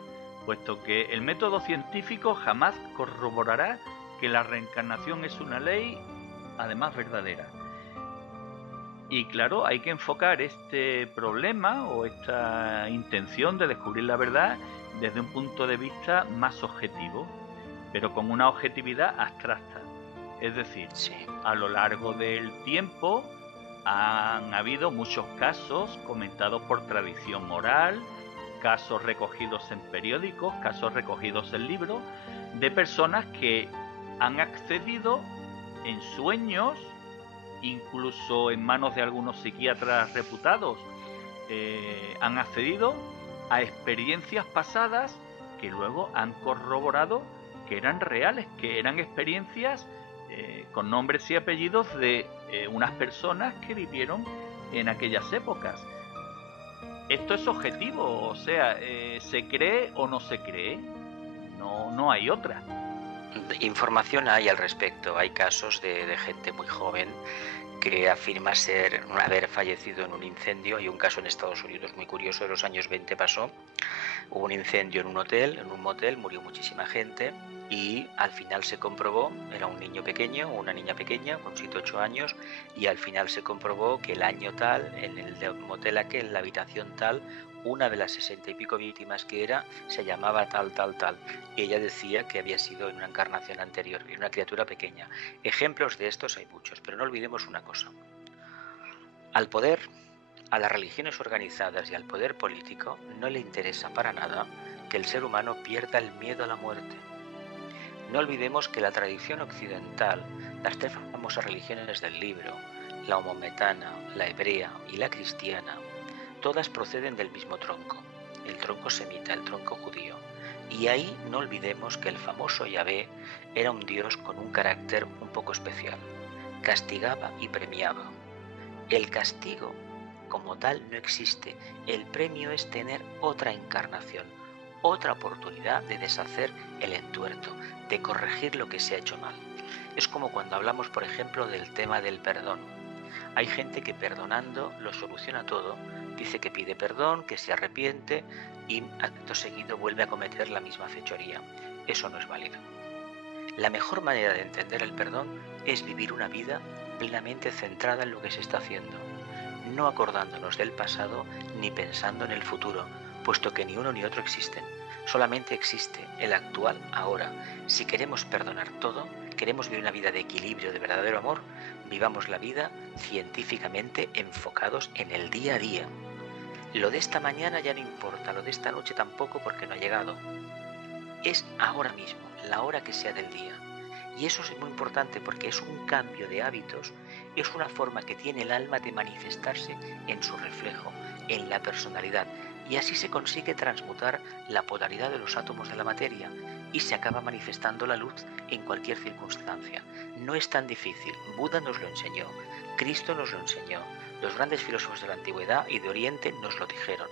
puesto que el método científico jamás corroborará que la reencarnación es una ley, además verdadera. Y claro, hay que enfocar este problema o esta intención de descubrir la verdad desde un punto de vista más objetivo, pero con una objetividad abstracta. Es decir, a lo largo del tiempo han habido muchos casos comentados por tradición oral, casos recogidos en periódicos, casos recogidos en libros, de personas que han accedido en sueños, incluso en manos de algunos psiquiatras reputados, han accedido a experiencias pasadas que luego han corroborado que eran reales, que eran experiencias con nombres y apellidos de unas personas que vivieron en aquellas épocas. Esto es objetivo, o sea, se cree o no se cree, no hay otra. Información hay al respecto. Hay casos de gente muy joven que afirma haber fallecido en un incendio. Hay un caso en Estados Unidos muy curioso, en los años 20 pasó. Hubo un incendio en un motel, murió muchísima gente y al final se comprobó, era un niño pequeño, una niña pequeña, con 7 o 8 años, y al final se comprobó que el año tal, en el motel aquel, en la habitación tal, una de las 60 y pico víctimas que era, se llamaba tal. Y ella decía que había sido en una encarnación anterior, en una criatura pequeña. Ejemplos de estos hay muchos, pero no olvidemos una cosa. Al poder, a las religiones organizadas y al poder político no le interesa para nada que el ser humano pierda el miedo a la muerte. No olvidemos que la tradición occidental, las 3 famosas religiones del libro, la maometana, la hebrea y la cristiana, todas proceden del mismo tronco, el tronco semita, el tronco judío. Y ahí no olvidemos que el famoso Yahvé era un dios con un carácter un poco especial. Castigaba y premiaba. El castigo como tal no existe. El premio es tener otra encarnación, otra oportunidad de deshacer el entuerto, de corregir lo que se ha hecho mal. Es como cuando hablamos, por ejemplo, del tema del perdón. Hay gente que perdonando lo soluciona todo, dice que pide perdón, que se arrepiente y acto seguido vuelve a cometer la misma fechoría. Eso no es válido. La mejor manera de entender el perdón es vivir una vida plenamente centrada en lo que se está haciendo, no acordándonos del pasado ni pensando en el futuro, puesto que ni uno ni otro existen. Solamente existe el actual ahora. Si queremos perdonar todo, queremos vivir una vida de equilibrio, de verdadero amor, vivamos la vida científicamente enfocados en el día a día. Lo de esta mañana ya no importa, lo de esta noche tampoco porque no ha llegado. Es ahora mismo, la hora que sea del día. Y eso es muy importante porque es un cambio de hábitos, es una forma que tiene el alma de manifestarse en su reflejo, en la personalidad. Y así se consigue transmutar la polaridad de los átomos de la materia y se acaba manifestando la luz en cualquier circunstancia. No es tan difícil. Buda nos lo enseñó, Cristo nos lo enseñó, los grandes filósofos de la antigüedad y de Oriente nos lo dijeron.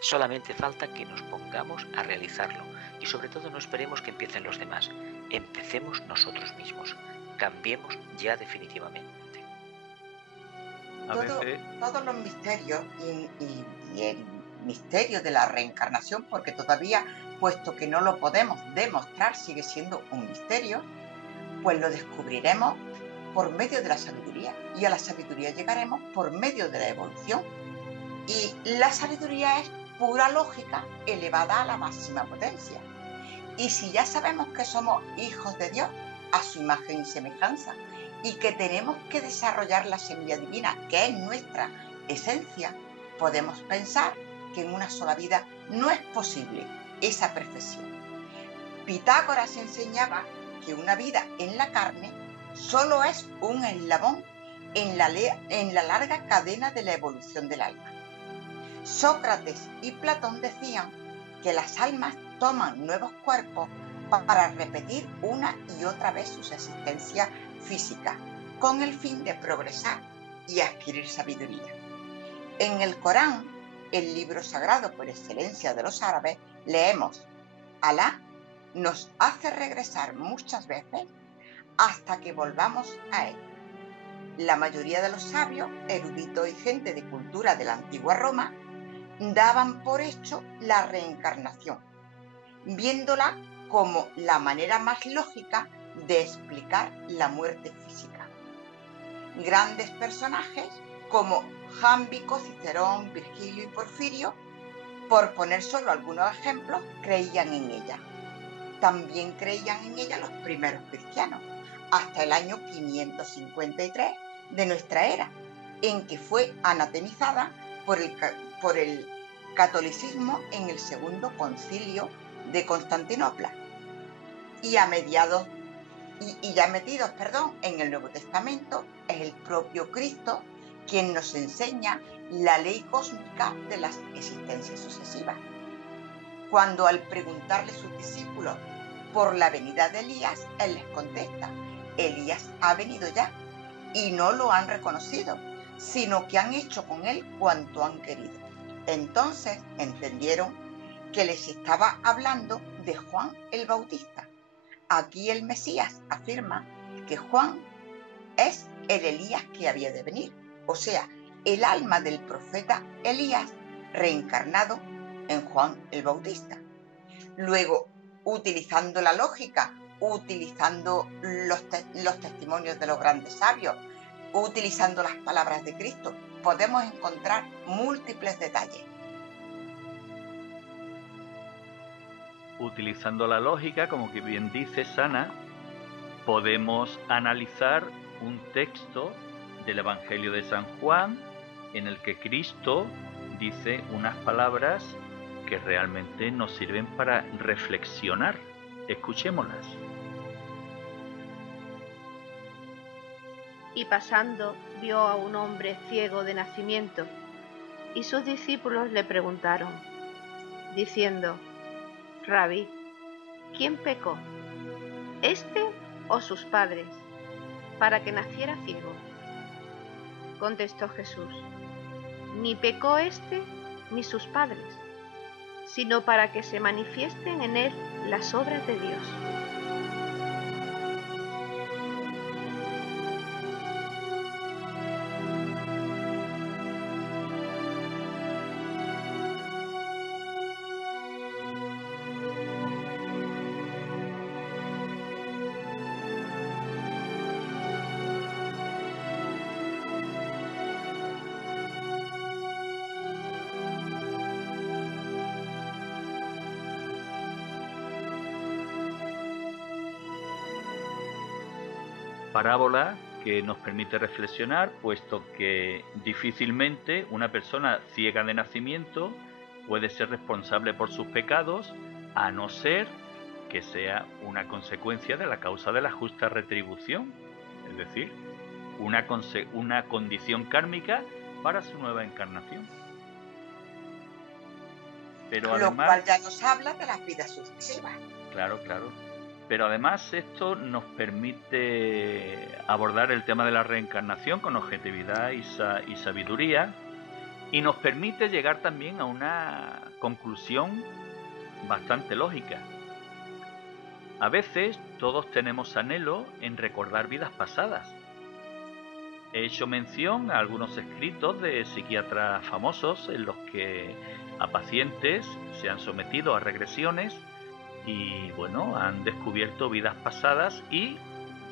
Solamente falta que nos pongamos a realizarlo y sobre todo no esperemos que empiecen los demás. Empecemos nosotros mismos. Cambiemos ya definitivamente. Todos los misterios y el misterio de la reencarnación, porque todavía, puesto que no lo podemos demostrar, sigue siendo un misterio, pues lo descubriremos por medio de la sabiduría, y a la sabiduría llegaremos por medio de la evolución. Y la sabiduría es pura lógica elevada a la máxima potencia. Y si ya sabemos que somos hijos de Dios, a su imagen y semejanza, y que tenemos que desarrollar la semilla divina, que es nuestra esencia, podemos pensar que en una sola vida no es posible esa perfección. Pitágoras enseñaba que una vida en la carne solo es un eslabón en la larga cadena de la evolución del alma. Sócrates y Platón decían que las almas toman nuevos cuerpos para repetir una y otra vez sus existencias físicas, con el fin de progresar y adquirir sabiduría. En el Corán, el libro sagrado por excelencia de los árabes, leemos: Alá nos hace regresar muchas veces hasta que volvamos a él. La mayoría de los sabios, eruditos y gente de cultura de la antigua Roma daban por hecho la reencarnación, viéndola como la manera más lógica de explicar la muerte física. Grandes personajes como Jámblico, Cicerón, Virgilio y Porfirio, por poner solo algunos ejemplos, creían en ella. También creían en ella los primeros cristianos, hasta el año 553 de nuestra era, en que fue anatemizada por el catolicismo en el Segundo Concilio de Constantinopla. Y ya metidos en el Nuevo Testamento, es el propio Cristo quien nos enseña la ley cósmica de las existencias sucesivas. Cuando al preguntarle a sus discípulos por la venida de Elías, él les contesta: Elías ha venido ya, y no lo han reconocido, sino que han hecho con él cuanto han querido. Entonces entendieron que les estaba hablando de Juan el Bautista. Aquí el Mesías afirma que Juan es el Elías que había de venir, o sea, el alma del profeta Elías reencarnado en Juan el Bautista. Luego, utilizando la lógica, utilizando los testimonios de los grandes sabios, utilizando las palabras de Cristo, podemos encontrar múltiples detalles. Utilizando la lógica, como que bien dice Sana, podemos analizar un texto del Evangelio de San Juan en el que Cristo dice unas palabras que realmente nos sirven para reflexionar. Escuchémoslas. Y pasando, vio a un hombre ciego de nacimiento, y sus discípulos le preguntaron, diciendo, Rabí, ¿quién pecó, éste o sus padres, para que naciera ciego? Contestó Jesús, ni pecó éste ni sus padres, sino para que se manifiesten en él las obras de Dios. Parábola que nos permite reflexionar, puesto que difícilmente una persona ciega de nacimiento puede ser responsable por sus pecados, a no ser que sea una consecuencia de la causa de la justa retribución, es decir, una condición kármica para su nueva encarnación. Pero Lo además, cual ya nos habla de las vidas sucesivas. Claro. Pero además esto nos permite abordar el tema de la reencarnación con objetividad y sabiduría, y nos permite llegar también a una conclusión bastante lógica. A veces todos tenemos anhelo en recordar vidas pasadas. He hecho mención a algunos escritos de psiquiatras famosos en los que a pacientes se han sometido a regresiones y bueno, han descubierto vidas pasadas y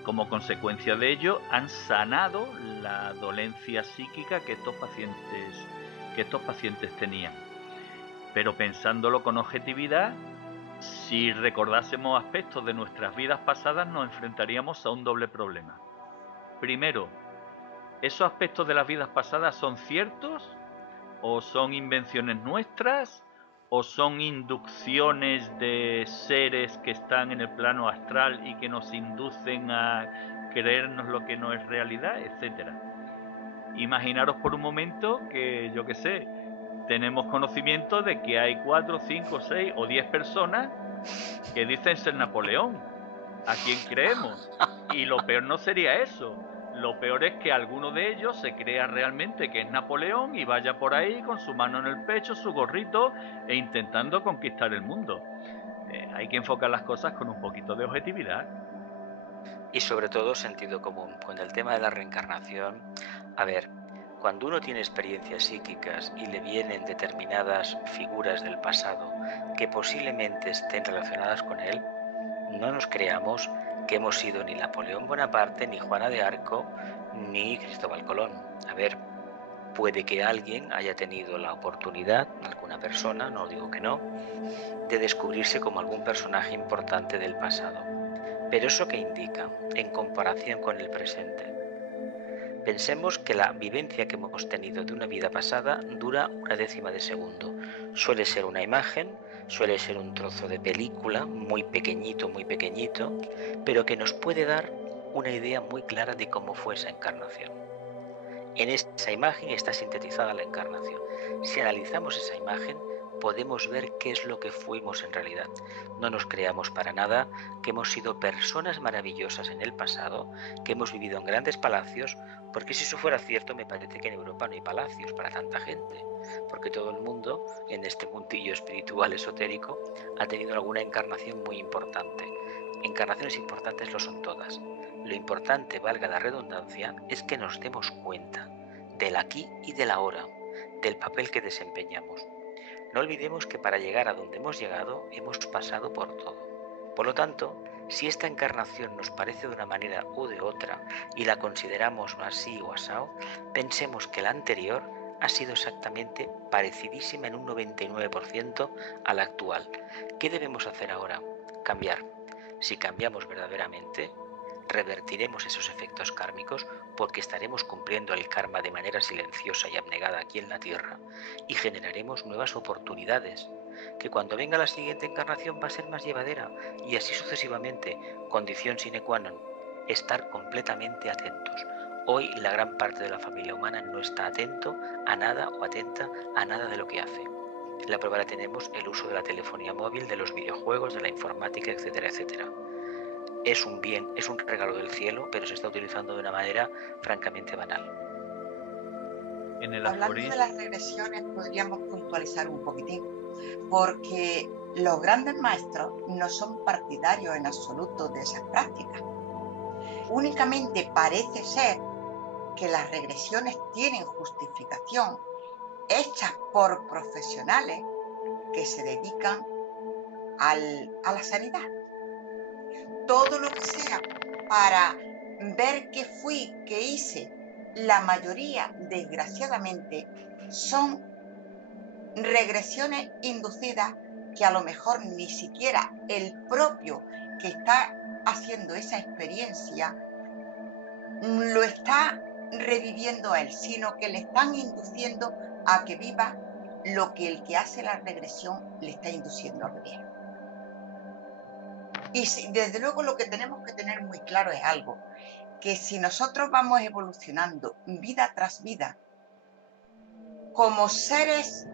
como consecuencia de ello han sanado la dolencia psíquica que estos pacientes tenían. Pero pensándolo con objetividad, si recordásemos aspectos de nuestras vidas pasadas nos enfrentaríamos a un doble problema. Primero, ¿esos aspectos de las vidas pasadas son ciertos o son invenciones nuestras? ¿O son inducciones de seres que están en el plano astral y que nos inducen a creernos lo que no es realidad, etcétera? Imaginaros por un momento que, yo qué sé, tenemos conocimiento de que hay 4, 5, 6 o 10 personas que dicen ser Napoleón. ¿A quién creemos? Y lo peor no sería eso. Lo peor es que alguno de ellos se crea realmente que es Napoleón y vaya por ahí con su mano en el pecho, su gorrito e intentando conquistar el mundo. Hay que enfocar las cosas con un poquito de objetividad. Y sobre todo sentido común. Con el tema de la reencarnación, a ver, cuando uno tiene experiencias psíquicas y le vienen determinadas figuras del pasado que posiblemente estén relacionadas con él, no nos creamos que hemos sido ni Napoleón Bonaparte, ni Juana de Arco, ni Cristóbal Colón. A ver, puede que alguien haya tenido la oportunidad, alguna persona, no digo que no, de descubrirse como algún personaje importante del pasado. Pero ¿eso qué indica en comparación con el presente? Pensemos que la vivencia que hemos tenido de una vida pasada dura una décima de segundo. Suele ser una imagen, suele ser un trozo de película muy pequeñito, pero que nos puede dar una idea muy clara de cómo fue esa encarnación. En esa imagen está sintetizada la encarnación. Si analizamos esa imagen, podemos ver qué es lo que fuimos en realidad. No nos creamos para nada que hemos sido personas maravillosas en el pasado, que hemos vivido en grandes palacios, porque si eso fuera cierto, me parece que en Europa no hay palacios para tanta gente, porque todo el mundo, en este mundillo espiritual esotérico, ha tenido alguna encarnación muy importante. encarnaciones importantes lo son todas. Lo importante, valga la redundancia, es que nos demos cuenta del aquí y del ahora, del papel que desempeñamos. No olvidemos que para llegar a donde hemos llegado, hemos pasado por todo. Por lo tanto, si esta encarnación nos parece de una manera u de otra y la consideramos así o asao, pensemos que la anterior ha sido exactamente parecidísima en un 99% a la actual. ¿Qué debemos hacer ahora? Cambiar. Si cambiamos verdaderamente, revertiremos esos efectos kármicos porque estaremos cumpliendo el karma de manera silenciosa y abnegada aquí en la Tierra y generaremos nuevas oportunidades que cuando venga la siguiente encarnación va a ser más llevadera y así sucesivamente, condición sine qua non, estar completamente atentos. Hoy la gran parte de la familia humana no está atento a nada o atenta a nada de lo que hace. La prueba la tenemos el uso de la telefonía móvil, de los videojuegos, de la informática, etcétera, etcétera. Es un bien, es un regalo del cielo, pero se está utilizando de una manera francamente banal. Hablando de las regresiones, podríamos puntualizar un poquitín, porque los grandes maestros no son partidarios en absoluto de esas prácticas. Únicamente parece ser que las regresiones tienen justificación hechas por profesionales que se dedican a la sanidad. Todo lo que sea para ver qué fui, qué hice, la mayoría, desgraciadamente, son regresiones inducidas que a lo mejor ni siquiera el propio que está haciendo esa experiencia lo está reviviendo a él, sino que le están induciendo a que viva lo que el que hace la regresión le está induciendo a vivir. Y desde luego lo que tenemos que tener muy claro es algo, que si nosotros vamos evolucionando vida tras vida como seres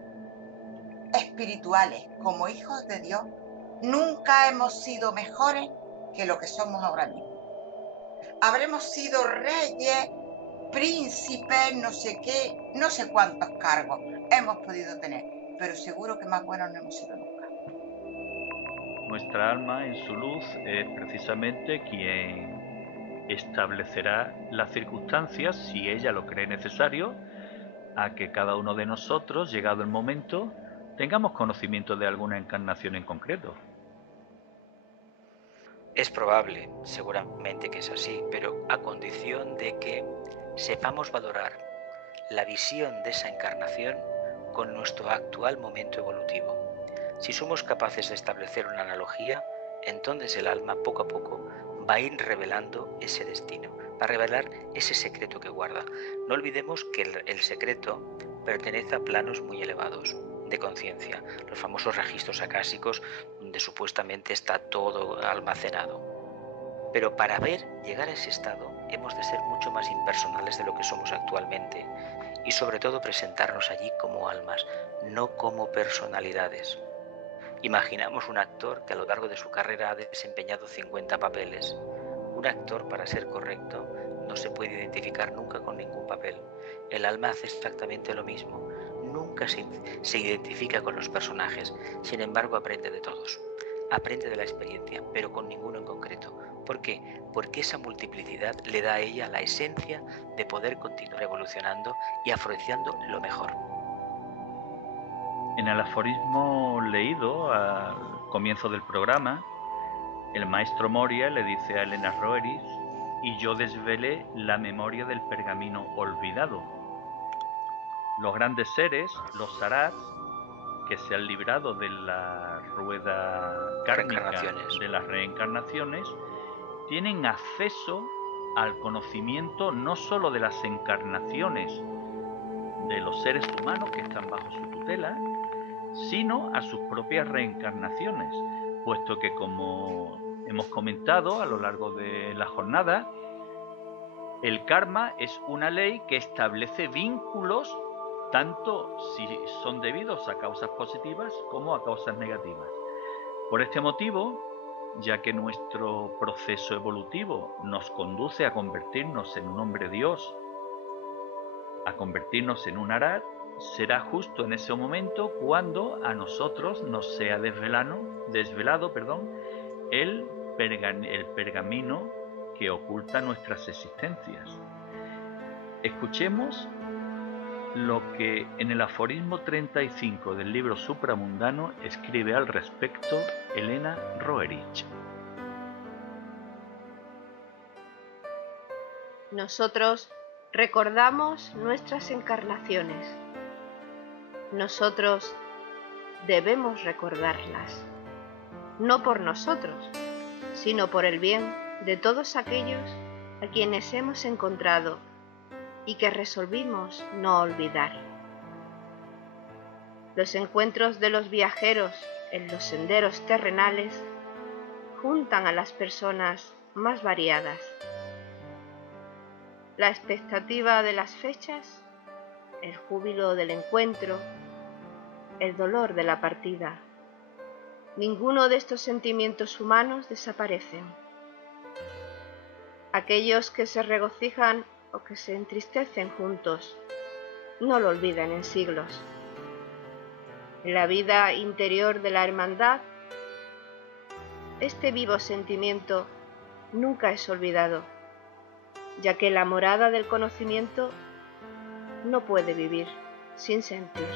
espirituales, como hijos de Dios, nunca hemos sido mejores que lo que somos ahora mismo. Habremos sido reyes, príncipes, no sé qué, no sé cuántos cargos hemos podido tener, pero seguro que más buenos no hemos sido nunca. Nuestra alma en su luz es precisamente quien establecerá las circunstancias, si ella lo cree necesario, a que cada uno de nosotros, llegado el momento, tengamos conocimiento de alguna encarnación en concreto. Es probable, seguramente que es así, pero a condición de que sepamos valorar la visión de esa encarnación con nuestro actual momento evolutivo. Si somos capaces de establecer una analogía, entonces el alma poco a poco va a ir revelando ese destino, va a revelar ese secreto que guarda. No olvidemos que el secreto pertenece a planos muy elevados de conciencia, los famosos registros acásicos donde supuestamente está todo almacenado. Pero para llegar a ese estado hemos de ser mucho más impersonales de lo que somos actualmente y sobre todo presentarnos allí como almas, no como personalidades. Imaginamos un actor que a lo largo de su carrera ha desempeñado 50 papeles. Un actor, para ser correcto, no se puede identificar nunca con ningún papel. El alma hace exactamente lo mismo. Nunca se identifica con los personajes. Sin embargo, aprende de todos. Aprende de la experiencia, pero con ninguno en concreto. ¿Por qué? Porque esa multiplicidad le da a ella la esencia de poder continuar evolucionando y afrontando lo mejor. En el aforismo leído al comienzo del programa, el maestro Moria le dice a Elena Roeris: y yo desvelé la memoria del pergamino olvidado. Los grandes seres, los sarats, que se han librado de la rueda kármica de las reencarnaciones, tienen acceso al conocimiento no sólo de las encarnaciones de los seres humanos que están bajo su tutela, sino a sus propias reencarnaciones, puesto que, como hemos comentado a lo largo de la jornada, el karma es una ley que establece vínculos tanto si son debidos a causas positivas como a causas negativas. Por este motivo, ya que nuestro proceso evolutivo nos conduce a convertirnos en un hombre Dios, a convertirnos en un Arhat, será justo en ese momento cuando a nosotros nos sea desvelado el el pergamino que oculta nuestras existencias. Escuchemos lo que en el aforismo 35 del libro Supramundano escribe al respecto Elena Roerich. Nosotros recordamos nuestras encarnaciones. Nosotros debemos recordarlas, no por nosotros, sino por el bien de todos aquellos a quienes hemos encontrado y que resolvimos no olvidar. Los encuentros de los viajeros en los senderos terrenales juntan a las personas más variadas. La expectativa de las fechas, el júbilo del encuentro, el dolor de la partida. Ninguno de estos sentimientos humanos desaparecen. Aquellos que se regocijan o que se entristecen juntos, no lo olvidan en siglos. En la vida interior de la hermandad, este vivo sentimiento nunca es olvidado, ya que la morada del conocimiento no puede vivir sin sentir.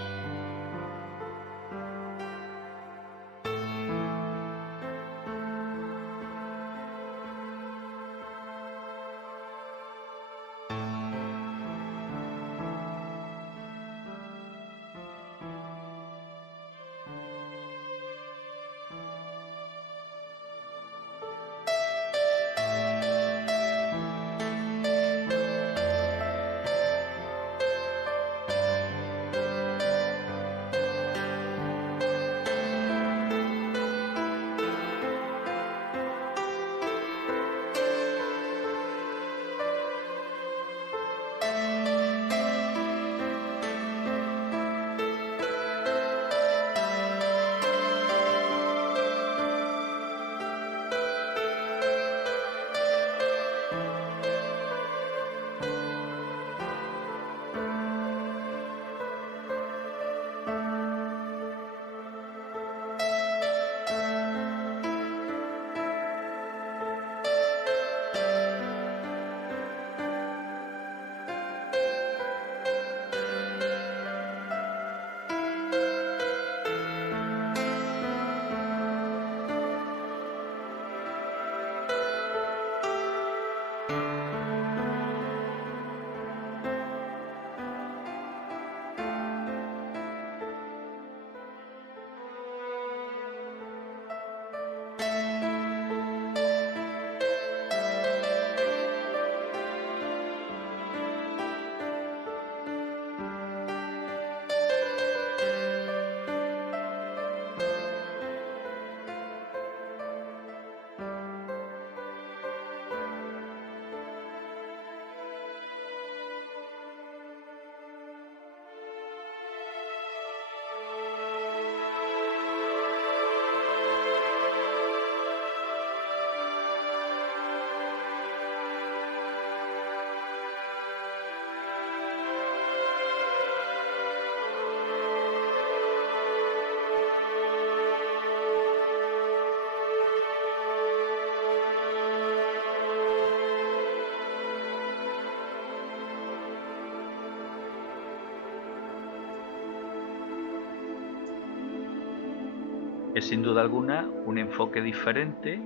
Es sin duda alguna un enfoque diferente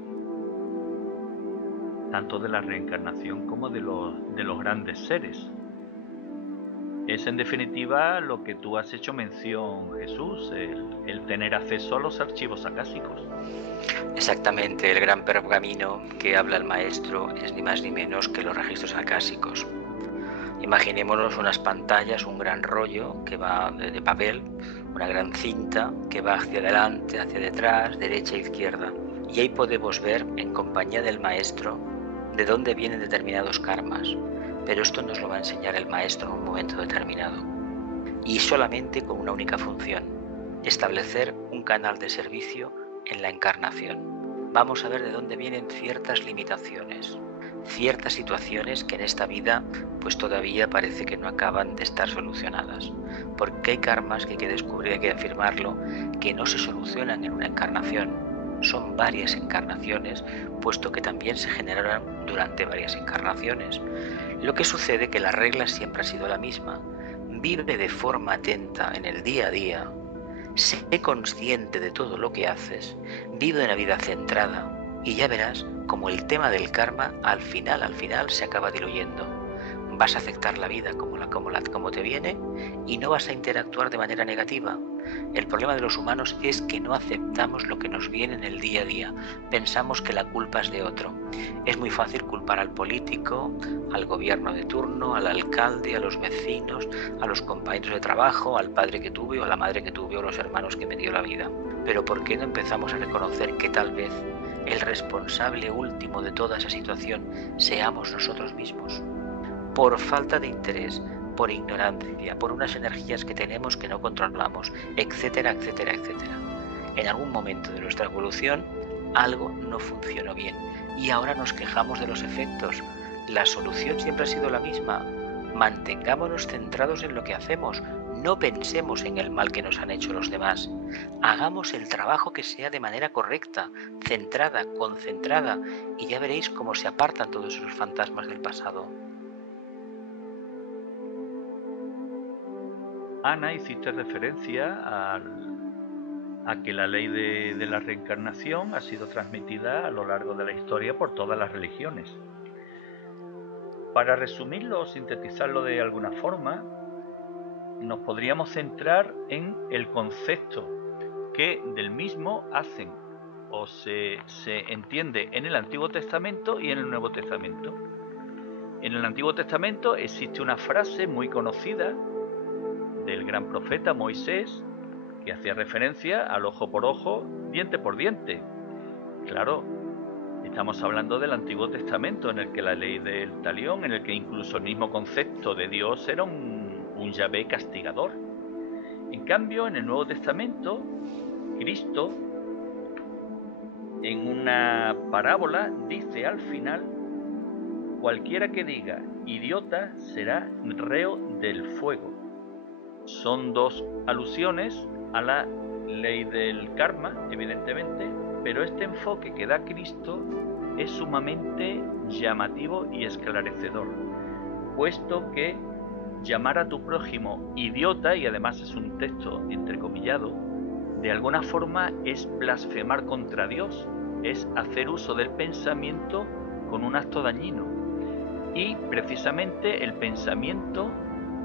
tanto de la reencarnación como de los grandes seres. Es en definitiva lo que tú has hecho mención, Jesús, el tener acceso a los archivos acásicos. Exactamente, el gran pergamino que habla el maestro es ni más ni menos que los registros acásicos. Imaginémonos unas pantallas, un gran rollo que va de papel, una gran cinta que va hacia adelante, hacia detrás, derecha e izquierda. Y ahí podemos ver, en compañía del maestro, de dónde vienen determinados karmas. Pero esto nos lo va a enseñar el maestro en un momento determinado. Y solamente con una única función: establecer un canal de servicio en la encarnación. Vamos a ver de dónde vienen ciertas limitaciones, ciertas situaciones que en esta vida pues todavía parece que no acaban de estar solucionadas, porque hay karmas que hay que descubrir, hay que afirmarlo, que no se solucionan en una encarnación, son varias encarnaciones, puesto que también se generaron durante varias encarnaciones. Lo que sucede que la regla siempre ha sido la misma. Vive de forma atenta en el día a día, sé consciente de todo lo que haces, vive una vida centrada y ya verás como el tema del karma al final se acaba diluyendo. Vas a aceptar la vida como te viene y no vas a interactuar de manera negativa. El problema de los humanos es que no aceptamos lo que nos viene en el día a día. Pensamos que la culpa es de otro. Es muy fácil culpar al político, al gobierno de turno, al alcalde, a los vecinos, a los compañeros de trabajo, al padre que tuve o a la madre que tuve o a los hermanos que me dio la vida. Pero ¿por qué no empezamos a reconocer que tal vez el responsable último de toda esa situación seamos nosotros mismos? Por falta de interés, por ignorancia, por unas energías que tenemos que no controlamos, etcétera, etcétera, etcétera. En algún momento de nuestra evolución algo no funcionó bien y ahora nos quejamos de los efectos. La solución siempre ha sido la misma. Mantengámonos centrados en lo que hacemos, no pensemos en el mal que nos han hecho los demás. Hagamos el trabajo que sea de manera correcta, centrada, concentrada, y ya veréis cómo se apartan todos esos fantasmas del pasado. Ana, hiciste referencia a que la ley de la reencarnación ha sido transmitida a lo largo de la historia por todas las religiones. Para resumirlo o sintetizarlo de alguna forma, nos podríamos centrar en el concepto que del mismo hacen o se entiende en el Antiguo Testamento y en el Nuevo Testamento. En el Antiguo Testamento existe una frase muy conocida del gran profeta Moisés, que hacía referencia al ojo por ojo, diente por diente. Claro, estamos hablando del Antiguo Testamento, en el que la ley del talión, en el que incluso el mismo concepto de Dios era un Yahvé castigador. En cambio, en el Nuevo Testamento, Cristo, en una parábola, dice al final: cualquiera que diga idiota será reo del fuego. Son dos alusiones a la ley del karma, evidentemente, pero este enfoque que da Cristo es sumamente llamativo y esclarecedor, puesto que llamar a tu prójimo idiota, y además es un texto entrecomillado, de alguna forma es blasfemar contra Dios, es hacer uso del pensamiento con un acto dañino. Y precisamente el pensamiento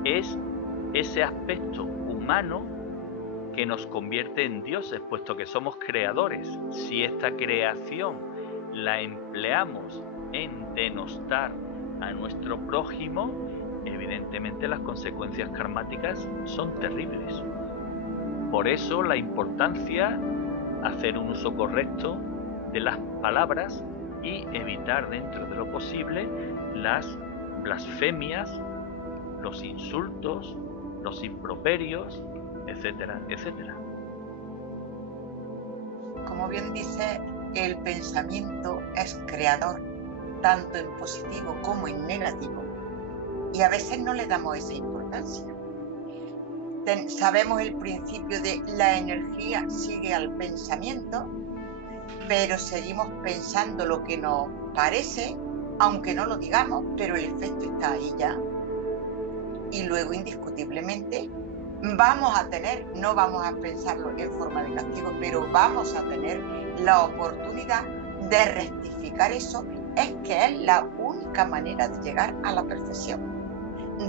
es ese aspecto humano que nos convierte en dioses, puesto que somos creadores. Si esta creación la empleamos en denostar a nuestro prójimo, evidentemente las consecuencias karmáticas son terribles. Por eso la importancia hacer un uso correcto de las palabras y evitar dentro de lo posible las blasfemias, los insultos, los improperios, etcétera, etcétera. Como bien dice, el pensamiento es creador, tanto en positivo como en negativo, y a veces no le damos esa importancia. Sabemos el principio de la energía sigue al pensamiento, pero seguimos pensando lo que nos parece, aunque no lo digamos, pero el efecto está ahí ya. Y luego, indiscutiblemente, vamos a tener, no vamos a pensarlo en forma de castigo, pero vamos a tener la oportunidad de rectificar eso. Es que es la única manera de llegar a la perfección.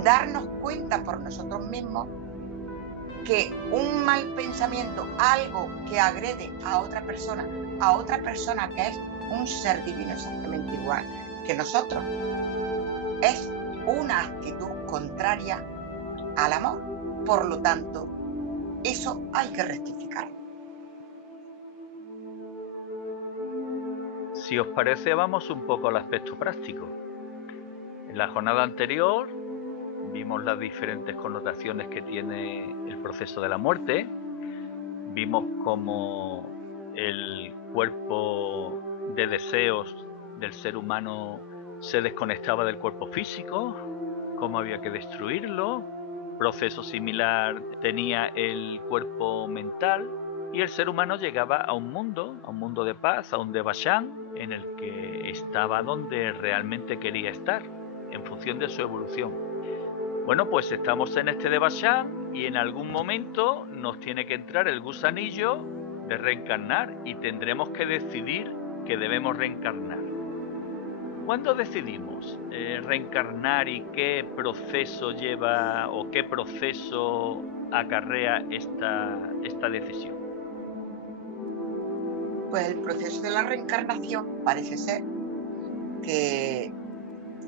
Darnos cuenta por nosotros mismos que un mal pensamiento, algo que agrede a otra persona que es un ser divino exactamente igual que nosotros, es una actitud contraria al amor. Por lo tanto, eso hay que rectificarlo. Si os parece, vamos un poco al aspecto práctico. En la jornada anterior vimos las diferentes connotaciones que tiene el proceso de la muerte. Vimos cómo el cuerpo de deseos del ser humano se desconectaba del cuerpo físico, cómo había que destruirlo. Proceso similar tenía el cuerpo mental y el ser humano llegaba a un mundo de paz, a un Devachan, en el que estaba donde realmente quería estar, en función de su evolución. Bueno, pues estamos en este Devachan y en algún momento nos tiene que entrar el gusanillo de reencarnar y tendremos que decidir que debemos reencarnar. ¿Cuándo decidimos reencarnar y qué proceso lleva o qué proceso acarrea esta decisión? Pues el proceso de la reencarnación parece ser que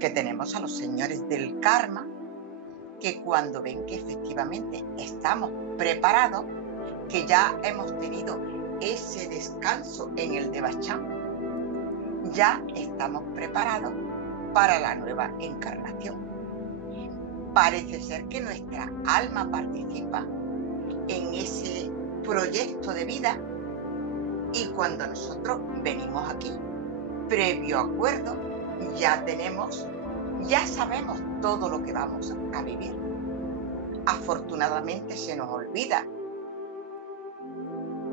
tenemos a los señores del karma, que cuando ven que efectivamente estamos preparados, que ya hemos tenido ese descanso en el Devachan, ya estamos preparados para la nueva encarnación. Parece ser que nuestra alma participa en ese proyecto de vida y cuando nosotros venimos aquí, previo acuerdo, ya sabemos todo lo que vamos a vivir. Afortunadamente se nos olvida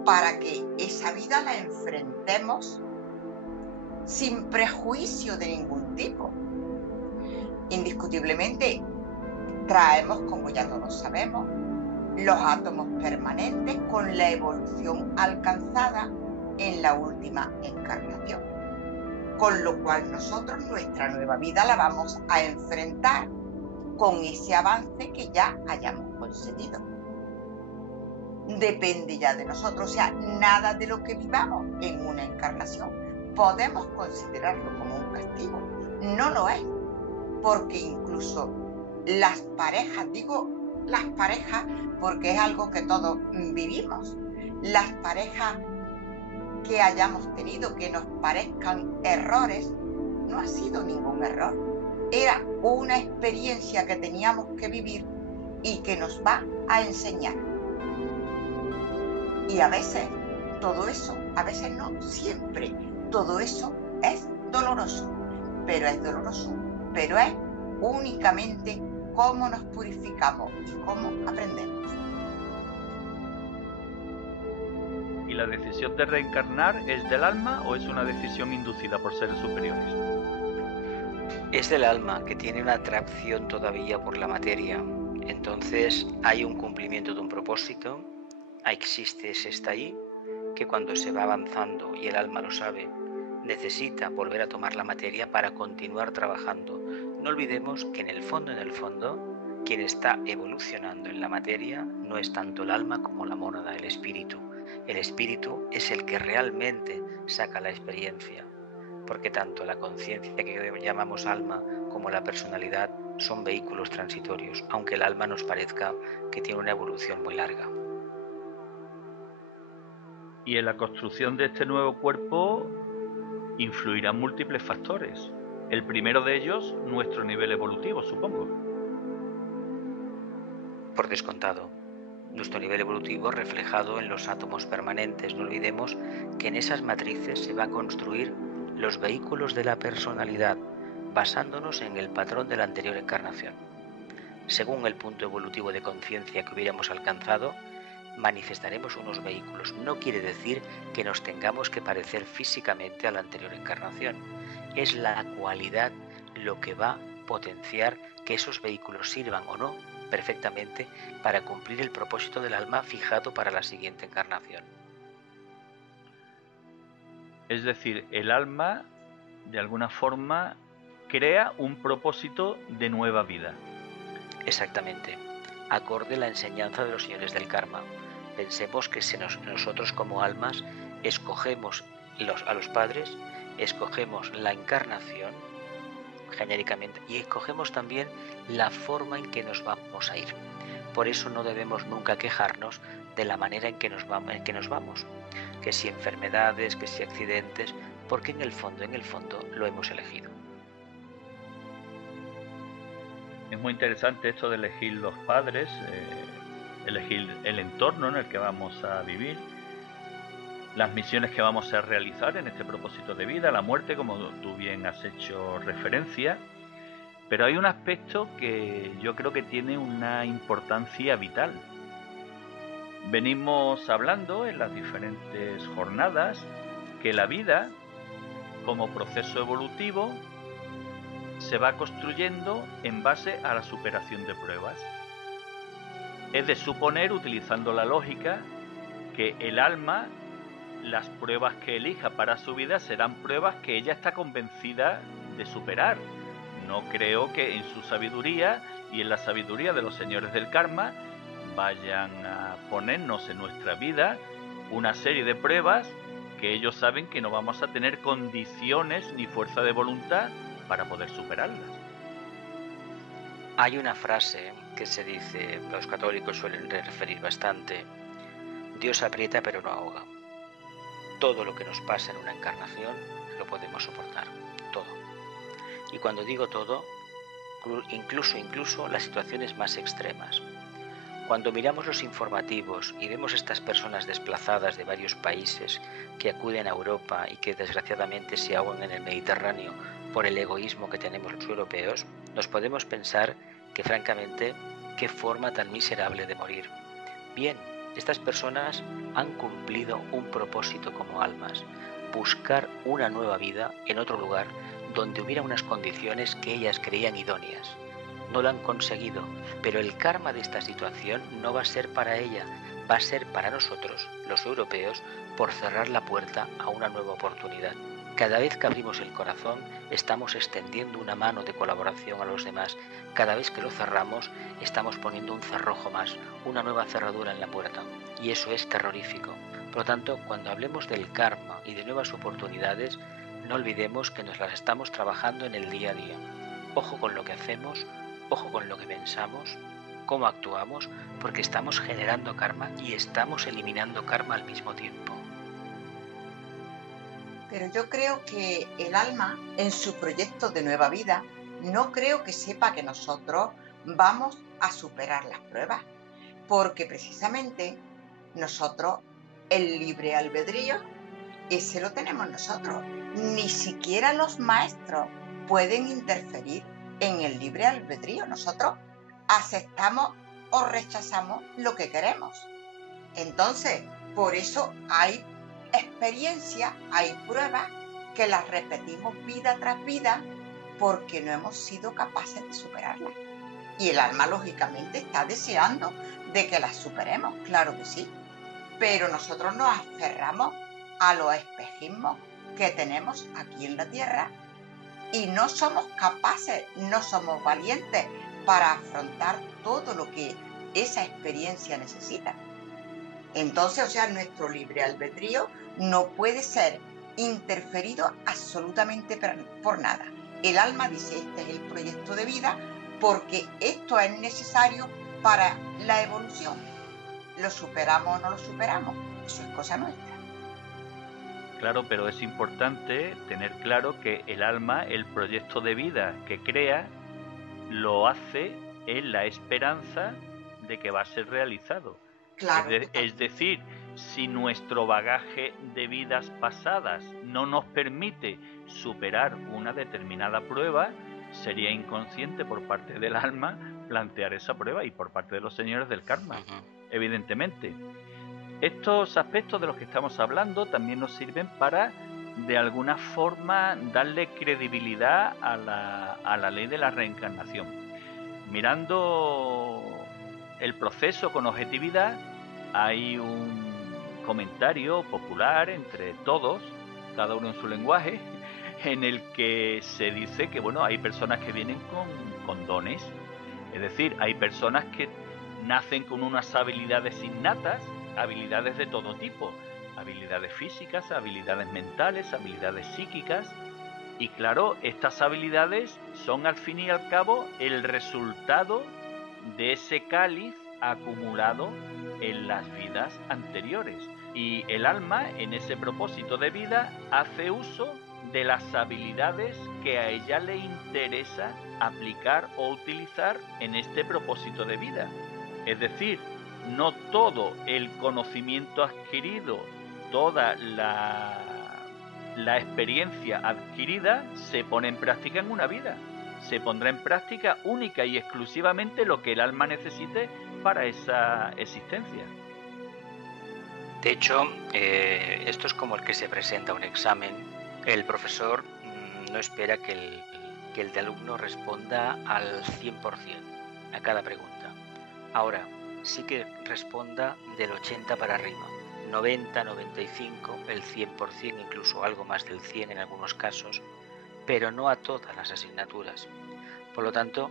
para que esa vida la enfrentemos sin prejuicio de ningún tipo. Indiscutiblemente traemos, como ya todos sabemos, los átomos permanentes con la evolución alcanzada en la última encarnación. Con lo cual nosotros nuestra nueva vida la vamos a enfrentar con ese avance que ya hayamos conseguido. Depende ya de nosotros, o sea, nada de lo que vivamos en una encarnación podemos considerarlo como un castigo. No lo es, porque incluso las parejas, digo las parejas porque es algo que todos vivimos, las parejas que hayamos tenido que nos parezcan errores, no ha sido ningún error. Era una experiencia que teníamos que vivir y que nos va a enseñar. Y a veces todo eso, a veces no, siempre, todo eso es doloroso, pero es únicamente cómo nos purificamos y cómo aprendemos. ¿Y la decisión de reencarnar es del alma o es una decisión inducida por seres superiores? Es del alma, que tiene una atracción todavía por la materia. Entonces hay un cumplimiento de un propósito, existe ese está ahí, que cuando se va avanzando, y el alma lo sabe, necesita volver a tomar la materia para continuar trabajando. No olvidemos que en el fondo, quien está evolucionando en la materia no es tanto el alma como la mónada, el espíritu. El espíritu es el que realmente saca la experiencia, porque tanto la conciencia que llamamos alma como la personalidad son vehículos transitorios, aunque el alma nos parezca que tiene una evolución muy larga. Y en la construcción de este nuevo cuerpo influirán múltiples factores. El primero de ellos, nuestro nivel evolutivo, supongo. Por descontado, nuestro nivel evolutivo reflejado en los átomos permanentes. No olvidemos que en esas matrices se va a construir los vehículos de la personalidad, basándonos en el patrón de la anterior encarnación. Según el punto evolutivo de conciencia que hubiéramos alcanzado, manifestaremos unos vehículos. No quiere decir que nos tengamos que parecer físicamente a la anterior encarnación. Es la cualidad lo que va a potenciar que esos vehículos sirvan o no perfectamente para cumplir el propósito del alma fijado para la siguiente encarnación. Es decir, el alma, de alguna forma, crea un propósito de nueva vida. Exactamente, acorde la enseñanza de los señores del karma. Pensemos que nosotros como almas escogemos a los padres, escogemos la encarnación genéricamente y escogemos también la forma en que nos vamos a ir. Por eso no debemos nunca quejarnos de la manera en que nos vamos, que si enfermedades, que si accidentes, porque en el fondo lo hemos elegido. Es muy interesante esto de elegir los padres, elegir el entorno en el que vamos a vivir, las misiones que vamos a realizar en este propósito de vida, la muerte, como tú bien has hecho referencia, pero hay un aspecto que yo creo que tiene una importancia vital, Venimos hablando en las diferentes jornadas que la vida, como proceso evolutivo, se va construyendo en base a la superación de pruebas. Es de suponer, utilizando la lógica, que el alma, las pruebas que elija para su vida serán pruebas que ella está convencida de superar. No creo que en su sabiduría y en la sabiduría de los señores del karma vayan a ponernos en nuestra vida una serie de pruebas que ellos saben que no vamos a tener condiciones ni fuerza de voluntad para poder superarlas. Hay una frase que se dice, los católicos suelen referir bastante: Dios aprieta pero no ahoga. Todo lo que nos pasa en una encarnación lo podemos soportar, todo. Y cuando digo todo, incluso las situaciones más extremas. Cuando miramos los informativos y vemos estas personas desplazadas de varios países que acuden a Europa y que desgraciadamente se ahogan en el Mediterráneo por el egoísmo que tenemos los europeos, nos podemos pensar que francamente, qué forma tan miserable de morir. Bien, estas personas han cumplido un propósito como almas: buscar una nueva vida en otro lugar donde hubiera unas condiciones que ellas creían idóneas. No lo han conseguido, pero el karma de esta situación no va a ser para ella, va a ser para nosotros, los europeos, por cerrar la puerta a una nueva oportunidad. Cada vez que abrimos el corazón, estamos extendiendo una mano de colaboración a los demás. Cada vez que lo cerramos, estamos poniendo un cerrojo más, una nueva cerradura en la puerta. Y eso es terrorífico. Por lo tanto, cuando hablemos del karma y de nuevas oportunidades, no olvidemos que nos las estamos trabajando en el día a día. Ojo con lo que hacemos, ojo con lo que pensamos, cómo actuamos, porque estamos generando karma y estamos eliminando karma al mismo tiempo. Pero yo creo que el alma, en su proyecto de nueva vida, no creo que sepa que nosotros vamos a superar las pruebas, porque precisamente nosotros, el libre albedrío, ese lo tenemos nosotros. Ni siquiera los maestros pueden interferir en el libre albedrío. Nosotros aceptamos o rechazamos lo que queremos. Entonces, por eso hay experiencias, hay pruebas que las repetimos vida tras vida porque no hemos sido capaces de superarlas. Y el alma, lógicamente, está deseando de que las superemos, claro que sí. Pero nosotros nos aferramos a los espejismos que tenemos aquí en la Tierra y no somos capaces, no somos valientes para afrontar todo lo que esa experiencia necesita. Entonces, o sea, nuestro libre albedrío no puede ser interferido absolutamente por nada. El alma dice: este es el proyecto de vida porque esto es necesario para la evolución. ¿Lo superamos o no lo superamos? Eso es cosa nuestra. Claro, pero es importante tener claro que el alma, el proyecto de vida que crea, lo hace en la esperanza de que va a ser realizado. Claro, es decir, si nuestro bagaje de vidas pasadas no nos permite superar una determinada prueba, sería inconsciente por parte del alma plantear esa prueba, y por parte de los señores del karma, evidentemente. Estos aspectos de los que estamos hablando también nos sirven para, de alguna forma, darle credibilidad a la ley de la reencarnación. Mirando el proceso con objetividad, hay un comentario popular entre todos, cada uno en su lenguaje, en el que se dice que bueno, hay personas que vienen con dones, es decir, hay personas que nacen con unas habilidades innatas, habilidades de todo tipo, habilidades físicas, habilidades mentales, habilidades psíquicas, y claro, estas habilidades son al fin y al cabo el resultado de ese cáliz acumulado en las vidas anteriores, y el alma en ese propósito de vida hace uso de las habilidades que a ella le interesa aplicar o utilizar en este propósito de vida. Es decir, no todo el conocimiento adquirido, toda la experiencia adquirida se pone en práctica en una vida. Se pondrá en práctica única y exclusivamente lo que el alma necesite para esa existencia. De hecho, esto es como el que se presenta a un examen. El profesor no espera que el alumno responda al 100% a cada pregunta. Ahora, sí que responda del 80 para arriba. 90, 95, el 100%, incluso algo más del 100 en algunos casos, pero no a todas las asignaturas. Por lo tanto,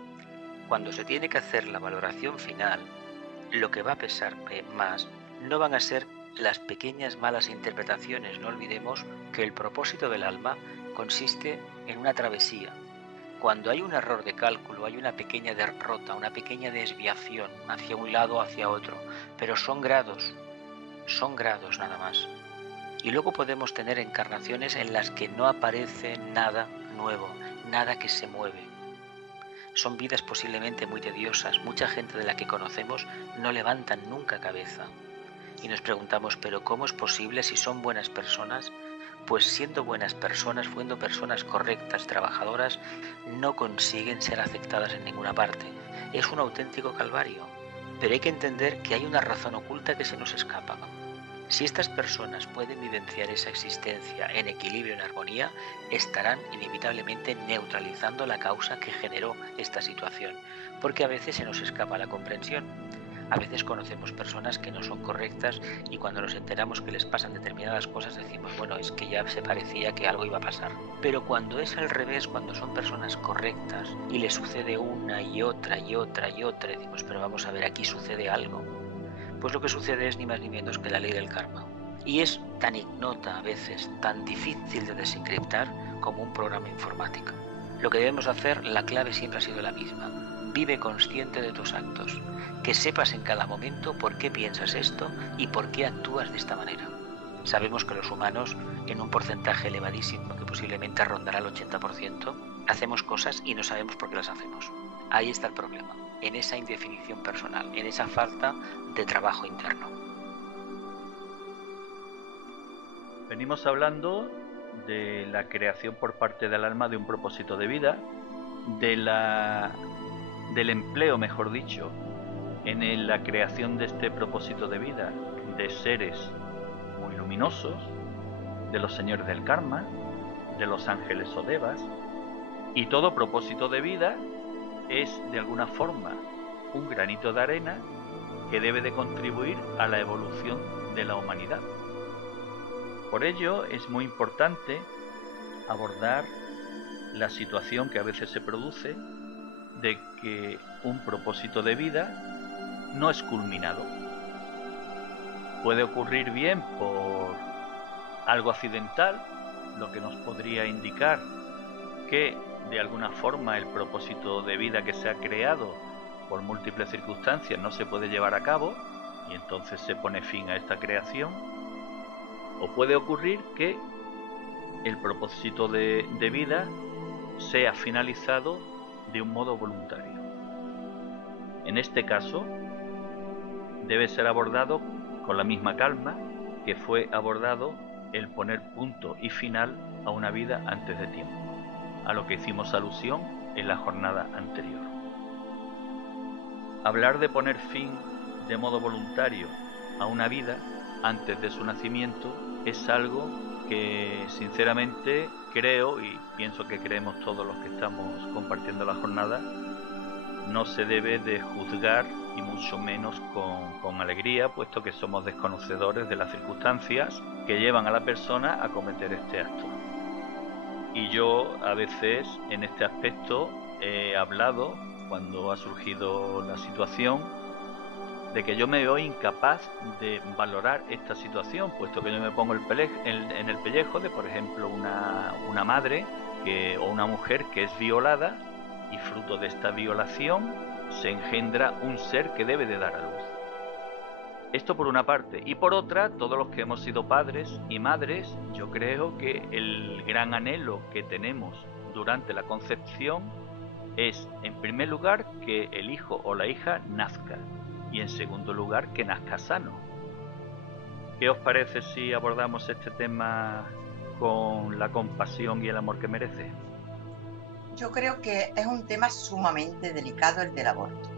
cuando se tiene que hacer la valoración final, lo que va a pesar más no van a ser las pequeñas malas interpretaciones. No olvidemos que el propósito del alma consiste en una travesía. Cuando hay un error de cálculo, hay una pequeña derrota, una pequeña desviación hacia un lado o hacia otro, pero son grados nada más. Y luego podemos tener encarnaciones en las que no aparece nada nuevo, nada que se mueve. Son vidas posiblemente muy tediosas. Mucha gente de la que conocemos no levantan nunca cabeza. Y nos preguntamos, ¿pero cómo es posible si son buenas personas? Pues siendo buenas personas, siendo personas correctas, trabajadoras, no consiguen ser aceptadas en ninguna parte. Es un auténtico calvario. Pero hay que entender que hay una razón oculta que se nos escapa. Si estas personas pueden vivenciar esa existencia en equilibrio, en armonía, estarán inevitablemente neutralizando la causa que generó esta situación, porque a veces se nos escapa la comprensión. A veces conocemos personas que no son correctas y cuando nos enteramos que les pasan determinadas cosas decimos, bueno, es que ya se parecía que algo iba a pasar. Pero cuando es al revés, cuando son personas correctas y les sucede una y otra y otra y otra, decimos, pero vamos a ver, aquí sucede algo. Pues lo que sucede es ni más ni menos que la ley del karma. Y es tan ignota a veces, tan difícil de desencriptar como un programa informático. Lo que debemos hacer, la clave siempre ha sido la misma. Vive consciente de tus actos. Que sepas en cada momento por qué piensas esto y por qué actúas de esta manera. Sabemos que los humanos, en un porcentaje elevadísimo, que posiblemente rondará el 80%, hacemos cosas y no sabemos por qué las hacemos. Ahí está el problema, en esa indefinición personal, en esa falta de trabajo interno. Venimos hablando de la creación por parte del alma de un propósito de vida, del empleo, mejor dicho, en la creación de este propósito de vida de seres muy luminosos, de los señores del karma, de los ángeles o devas, y todo propósito de vida es de alguna forma un granito de arena que debe de contribuir a la evolución de la humanidad. Por ello es muy importante abordar la situación que a veces se produce de que un propósito de vida no es culminado. Puede ocurrir bien por algo accidental, lo que nos podría indicar que de alguna forma el propósito de vida que se ha creado por múltiples circunstancias no se puede llevar a cabo y entonces se pone fin a esta creación. O puede ocurrir que el propósito de vida sea finalizado de un modo voluntario. En este caso, debe ser abordado con la misma calma que fue abordado el poner punto y final a una vida antes de tiempo, a lo que hicimos alusión en la jornada anterior. Hablar de poner fin de modo voluntario a una vida antes de su nacimiento es algo que sinceramente creo, y pienso que creemos todos los que estamos compartiendo la jornada, no se debe de juzgar y mucho menos con alegría, puesto que somos desconocedores de las circunstancias que llevan a la persona a cometer este acto. Y yo a veces en este aspecto he hablado, cuando ha surgido la situación, de que yo me veo incapaz de valorar esta situación, puesto que yo me pongo en el pellejo de, por ejemplo, una madre o una mujer que es violada, y fruto de esta violación se engendra un ser que debe de dar a luz. Esto por una parte. Y por otra, todos los que hemos sido padres y madres, yo creo que el gran anhelo que tenemos durante la concepción es, en primer lugar, que el hijo o la hija nazca, y en segundo lugar, que nazca sano. ¿Qué os parece si abordamos este tema con la compasión y el amor que merece? Yo creo que es un tema sumamente delicado el del aborto.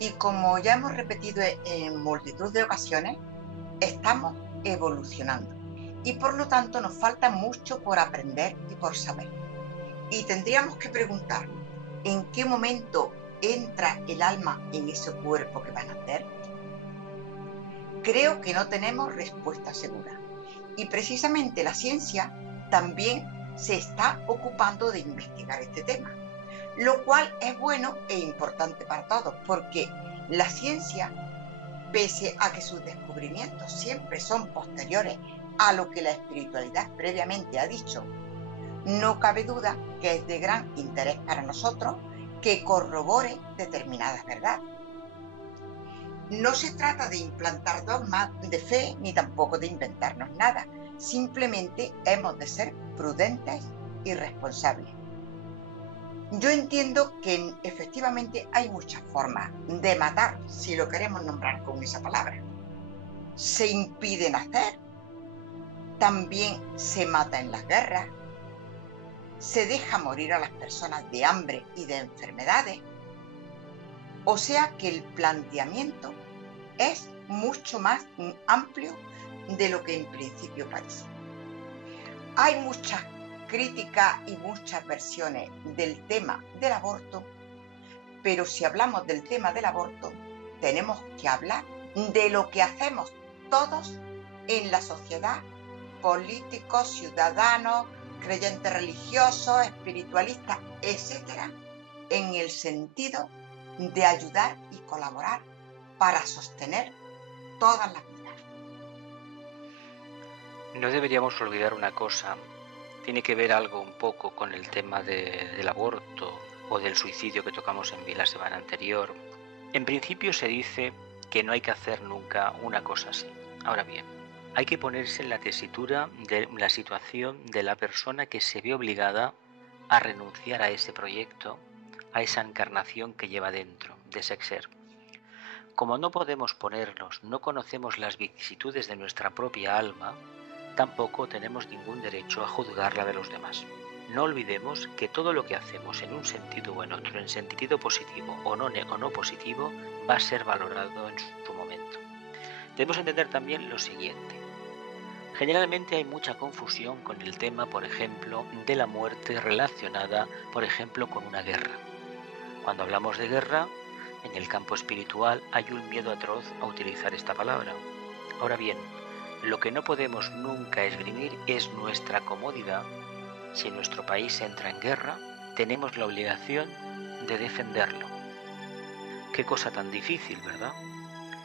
Y como ya hemos repetido en multitud de ocasiones, estamos evolucionando y por lo tanto nos falta mucho por aprender y por saber. Y tendríamos que preguntarnos en qué momento entra el alma en ese cuerpo que va a nacer. Creo que no tenemos respuesta segura. Y precisamente la ciencia también se está ocupando de investigar este tema, lo cual es bueno e importante para todos, porque la ciencia, pese a que sus descubrimientos siempre son posteriores a lo que la espiritualidad previamente ha dicho, no cabe duda que es de gran interés para nosotros que corrobore determinadas verdades. No se trata de implantar dogmas de fe ni tampoco de inventarnos nada. Simplemente hemos de ser prudentes y responsables. Yo entiendo que efectivamente hay muchas formas de matar, si lo queremos nombrar con esa palabra. Se impide nacer, también se mata en las guerras, se deja morir a las personas de hambre y de enfermedades. O sea que el planteamiento es mucho más amplio de lo que en principio parece. Hay muchas críticas y muchas versiones del tema del aborto, pero si hablamos del tema del aborto, tenemos que hablar de lo que hacemos todos en la sociedad, políticos, ciudadanos, creyentes religiosos, espiritualistas, etcétera, en el sentido de ayudar y colaborar para sostener todas las vidas. No deberíamos olvidar una cosa, tiene que ver algo un poco con el tema del aborto o del suicidio que tocamos en la semana anterior. En principio se dice que no hay que hacer nunca una cosa así. Ahora bien, hay que ponerse en la tesitura de la situación de la persona que se ve obligada a renunciar a ese proyecto, a esa encarnación que lleva dentro de ese ser. Como no podemos ponernos, no conocemos las vicisitudes de nuestra propia alma, tampoco tenemos ningún derecho a juzgar la de los demás. No olvidemos que todo lo que hacemos en un sentido o en otro, en sentido positivo o no positivo, va a ser valorado en su momento. Debemos entender también lo siguiente. Generalmente hay mucha confusión con el tema, por ejemplo, de la muerte relacionada, por ejemplo, con una guerra. Cuando hablamos de guerra, en el campo espiritual hay un miedo atroz a utilizar esta palabra. Ahora bien, lo que no podemos nunca esgrimir es nuestra comodidad. Si nuestro país entra en guerra, tenemos la obligación de defenderlo. Qué cosa tan difícil, ¿verdad?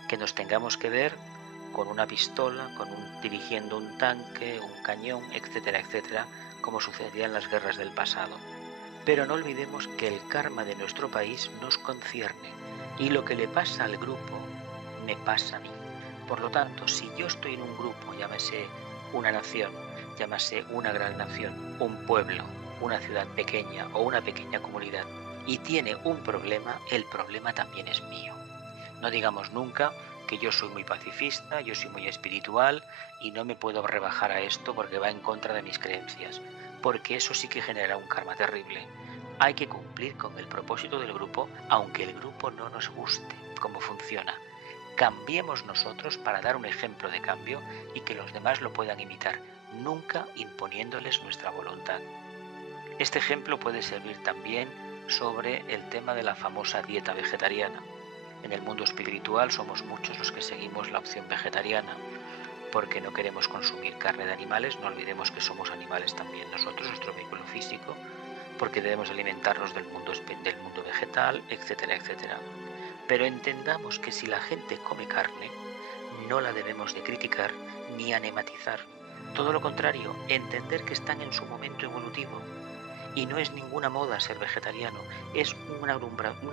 Que nos tengamos que ver con una pistola, dirigiendo un tanque, un cañón, etcétera, etcétera, como sucedía en las guerras del pasado. Pero no olvidemos que el karma de nuestro país nos concierne y lo que le pasa al grupo me pasa a mí. Por lo tanto, si yo estoy en un grupo, llámese una nación, llámese una gran nación, un pueblo, una ciudad pequeña o una pequeña comunidad, y tiene un problema, el problema también es mío. No digamos nunca que yo soy muy pacifista, yo soy muy espiritual y no me puedo rebajar a esto porque va en contra de mis creencias, porque eso sí que genera un karma terrible. Hay que cumplir con el propósito del grupo, aunque el grupo no nos guste cómo funciona. Cambiemos nosotros para dar un ejemplo de cambio y que los demás lo puedan imitar, nunca imponiéndoles nuestra voluntad. Este ejemplo puede servir también sobre el tema de la famosa dieta vegetariana. En el mundo espiritual somos muchos los que seguimos la opción vegetariana porque no queremos consumir carne de animales. No olvidemos que somos animales también nosotros, nuestro vehículo físico, porque debemos alimentarnos del mundo vegetal, etcétera, etcétera. Pero entendamos que si la gente come carne, no la debemos de criticar ni anematizar. Todo lo contrario, entender que están en su momento evolutivo. Y no es ninguna moda ser vegetariano, es un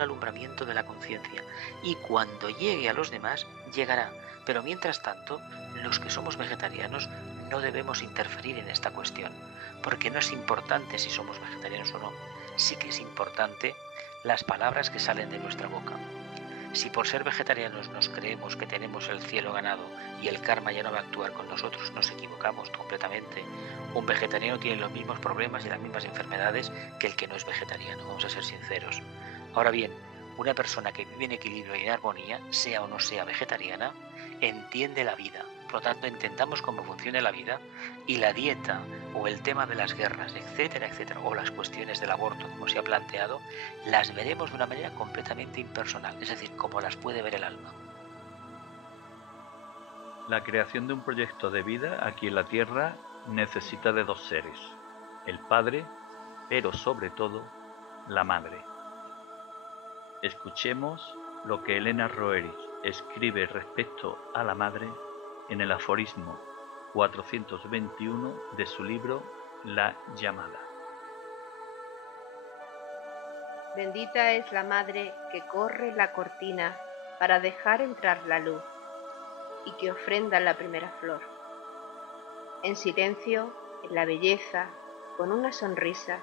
alumbramiento de la conciencia. Y cuando llegue a los demás, llegará. Pero mientras tanto, los que somos vegetarianos no debemos interferir en esta cuestión, porque no es importante si somos vegetarianos o no. Sí que es importante las palabras que salen de nuestra boca. Si por ser vegetarianos nos creemos que tenemos el cielo ganado y el karma ya no va a actuar con nosotros, nos equivocamos completamente. Un vegetariano tiene los mismos problemas y las mismas enfermedades que el que no es vegetariano, vamos a ser sinceros. Ahora bien, una persona que vive en equilibrio y en armonía, sea o no sea vegetariana, entiende la vida, Por lo tanto, entendamos cómo funciona la vida y la dieta o el tema de las guerras, etcétera, etcétera, o las cuestiones del aborto, como se ha planteado, las veremos de una manera completamente impersonal, es decir, como las puede ver el alma. La creación de un proyecto de vida aquí en la Tierra necesita de dos seres, el Padre, pero sobre todo, la Madre. Escuchemos lo que Elena Roerich escribe respecto a la Madre en el aforismo 421 de su libro La llamada. Bendita es la madre que corre la cortina para dejar entrar la luz y que ofrenda la primera flor. En silencio, en la belleza, con una sonrisa,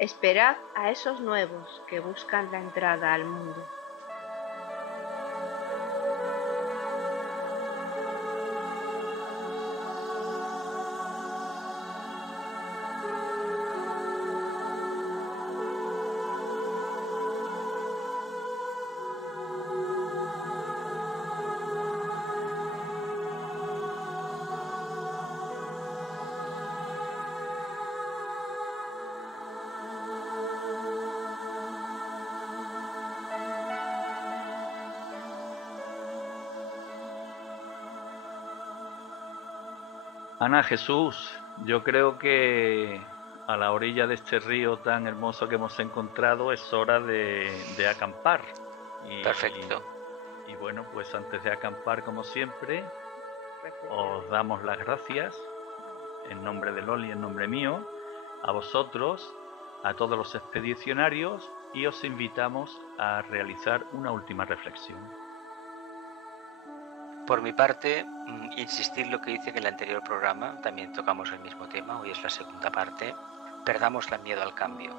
esperad a esos nuevos que buscan la entrada al mundo. Ana, Jesús, yo creo que a la orilla de este río tan hermoso que hemos encontrado es hora de acampar. Perfecto. Y bueno, pues antes de acampar, como siempre, os damos las gracias, en nombre de Loli, en nombre mío, a vosotros, a todos los expedicionarios, y os invitamos a realizar una última reflexión. Por mi parte, insistir lo que hice en el anterior programa, también tocamos el mismo tema, hoy es la segunda parte. Perdamos el miedo al cambio.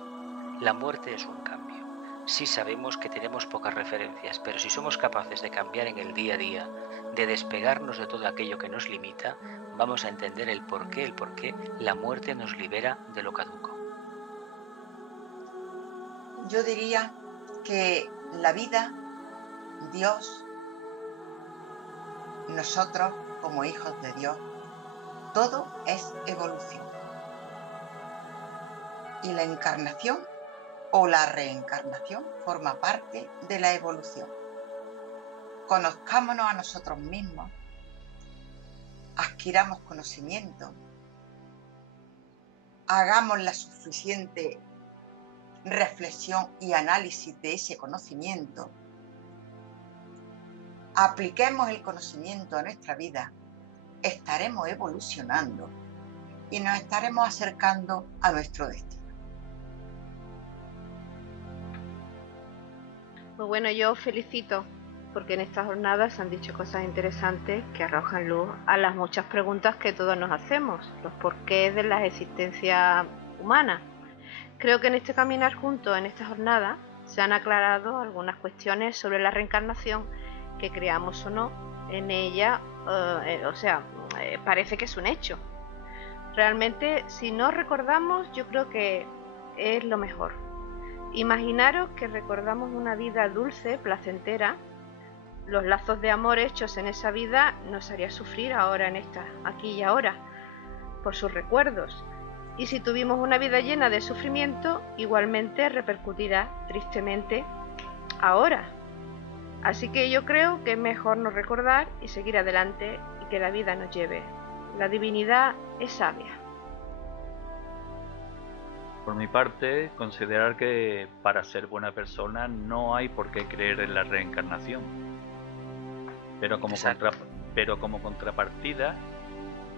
La muerte es un cambio. Sí sabemos que tenemos pocas referencias, pero si somos capaces de cambiar en el día a día, de despegarnos de todo aquello que nos limita, vamos a entender el por qué la muerte nos libera de lo caduco. Yo diría que la vida, Dios, nosotros como hijos de Dios, todo es evolución. Y la encarnación o la reencarnación forma parte de la evolución. Conozcámonos a nosotros mismos, adquiramos conocimiento, hagamos la suficiente reflexión y análisis de ese conocimiento, apliquemos el conocimiento a nuestra vida, estaremos evolucionando y nos estaremos acercando a nuestro destino. Pues bueno, yo os felicito porque en estas jornadas se han dicho cosas interesantes que arrojan luz a las muchas preguntas que todos nos hacemos, los porqués de la existencia humana. Creo que en este caminar juntos, en esta jornada, se han aclarado algunas cuestiones sobre la reencarnación que creamos o no en ella, parece que es un hecho. Realmente, si no recordamos, yo creo que es lo mejor. Imaginaros que recordamos una vida dulce, placentera. Los lazos de amor hechos en esa vida nos haría sufrir ahora en esta, aquí y ahora, por sus recuerdos. Y si tuvimos una vida llena de sufrimiento, igualmente repercutirá tristemente ahora. Así que yo creo que es mejor no recordar y seguir adelante y que la vida nos lleve. La divinidad es sabia. Por mi parte, considerar que para ser buena persona no hay por qué creer en la reencarnación. Pero como contrapartida,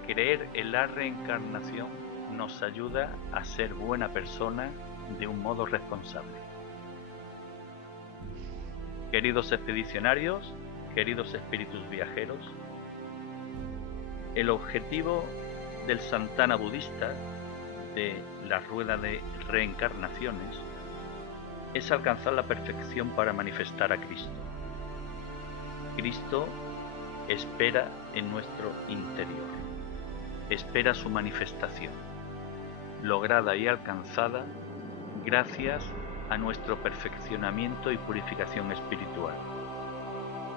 creer en la reencarnación nos ayuda a ser buena persona de un modo responsable. Queridos expedicionarios, queridos espíritus viajeros, el objetivo del Santana budista, de la rueda de reencarnaciones, es alcanzar la perfección para manifestar a Cristo. Cristo espera en nuestro interior, espera su manifestación, lograda y alcanzada gracias a nuestro perfeccionamiento y purificación espiritual.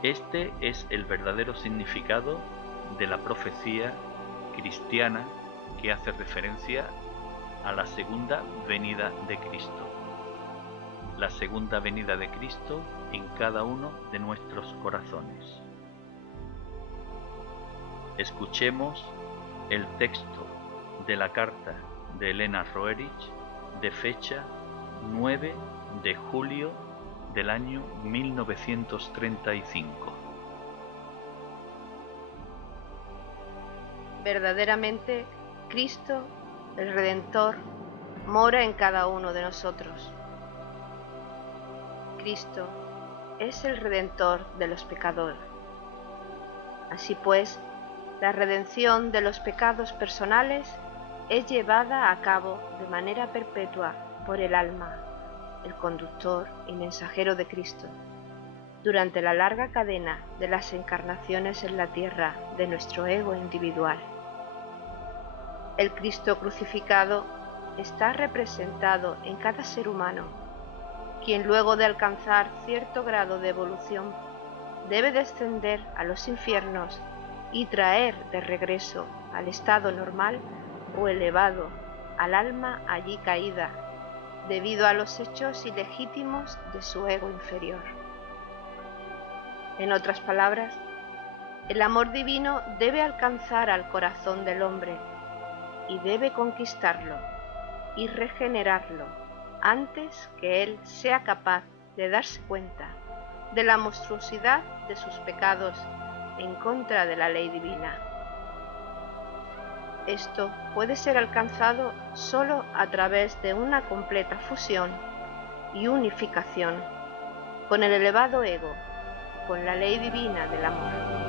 Este es el verdadero significado de la profecía cristiana que hace referencia a la segunda venida de Cristo. La segunda venida de Cristo en cada uno de nuestros corazones. Escuchemos el texto de la carta de Elena Roerich de fecha 9 de julio del año 1935. Verdaderamente, Cristo, el Redentor, mora en cada uno de nosotros. Cristo es el Redentor de los pecadores. Así pues, la redención de los pecados personales es llevada a cabo de manera perpetua por el alma, el conductor y mensajero de Cristo, durante la larga cadena de las encarnaciones en la tierra de nuestro ego individual. El Cristo crucificado está representado en cada ser humano, quien luego de alcanzar cierto grado de evolución debe descender a los infiernos y traer de regreso al estado normal o elevado al alma allí caída, debido a los hechos ilegítimos de su ego inferior. En otras palabras, el amor divino debe alcanzar al corazón del hombre y debe conquistarlo y regenerarlo antes que él sea capaz de darse cuenta de la monstruosidad de sus pecados en contra de la ley divina. Esto puede ser alcanzado solo a través de una completa fusión y unificación con el elevado ego, con la ley divina del amor.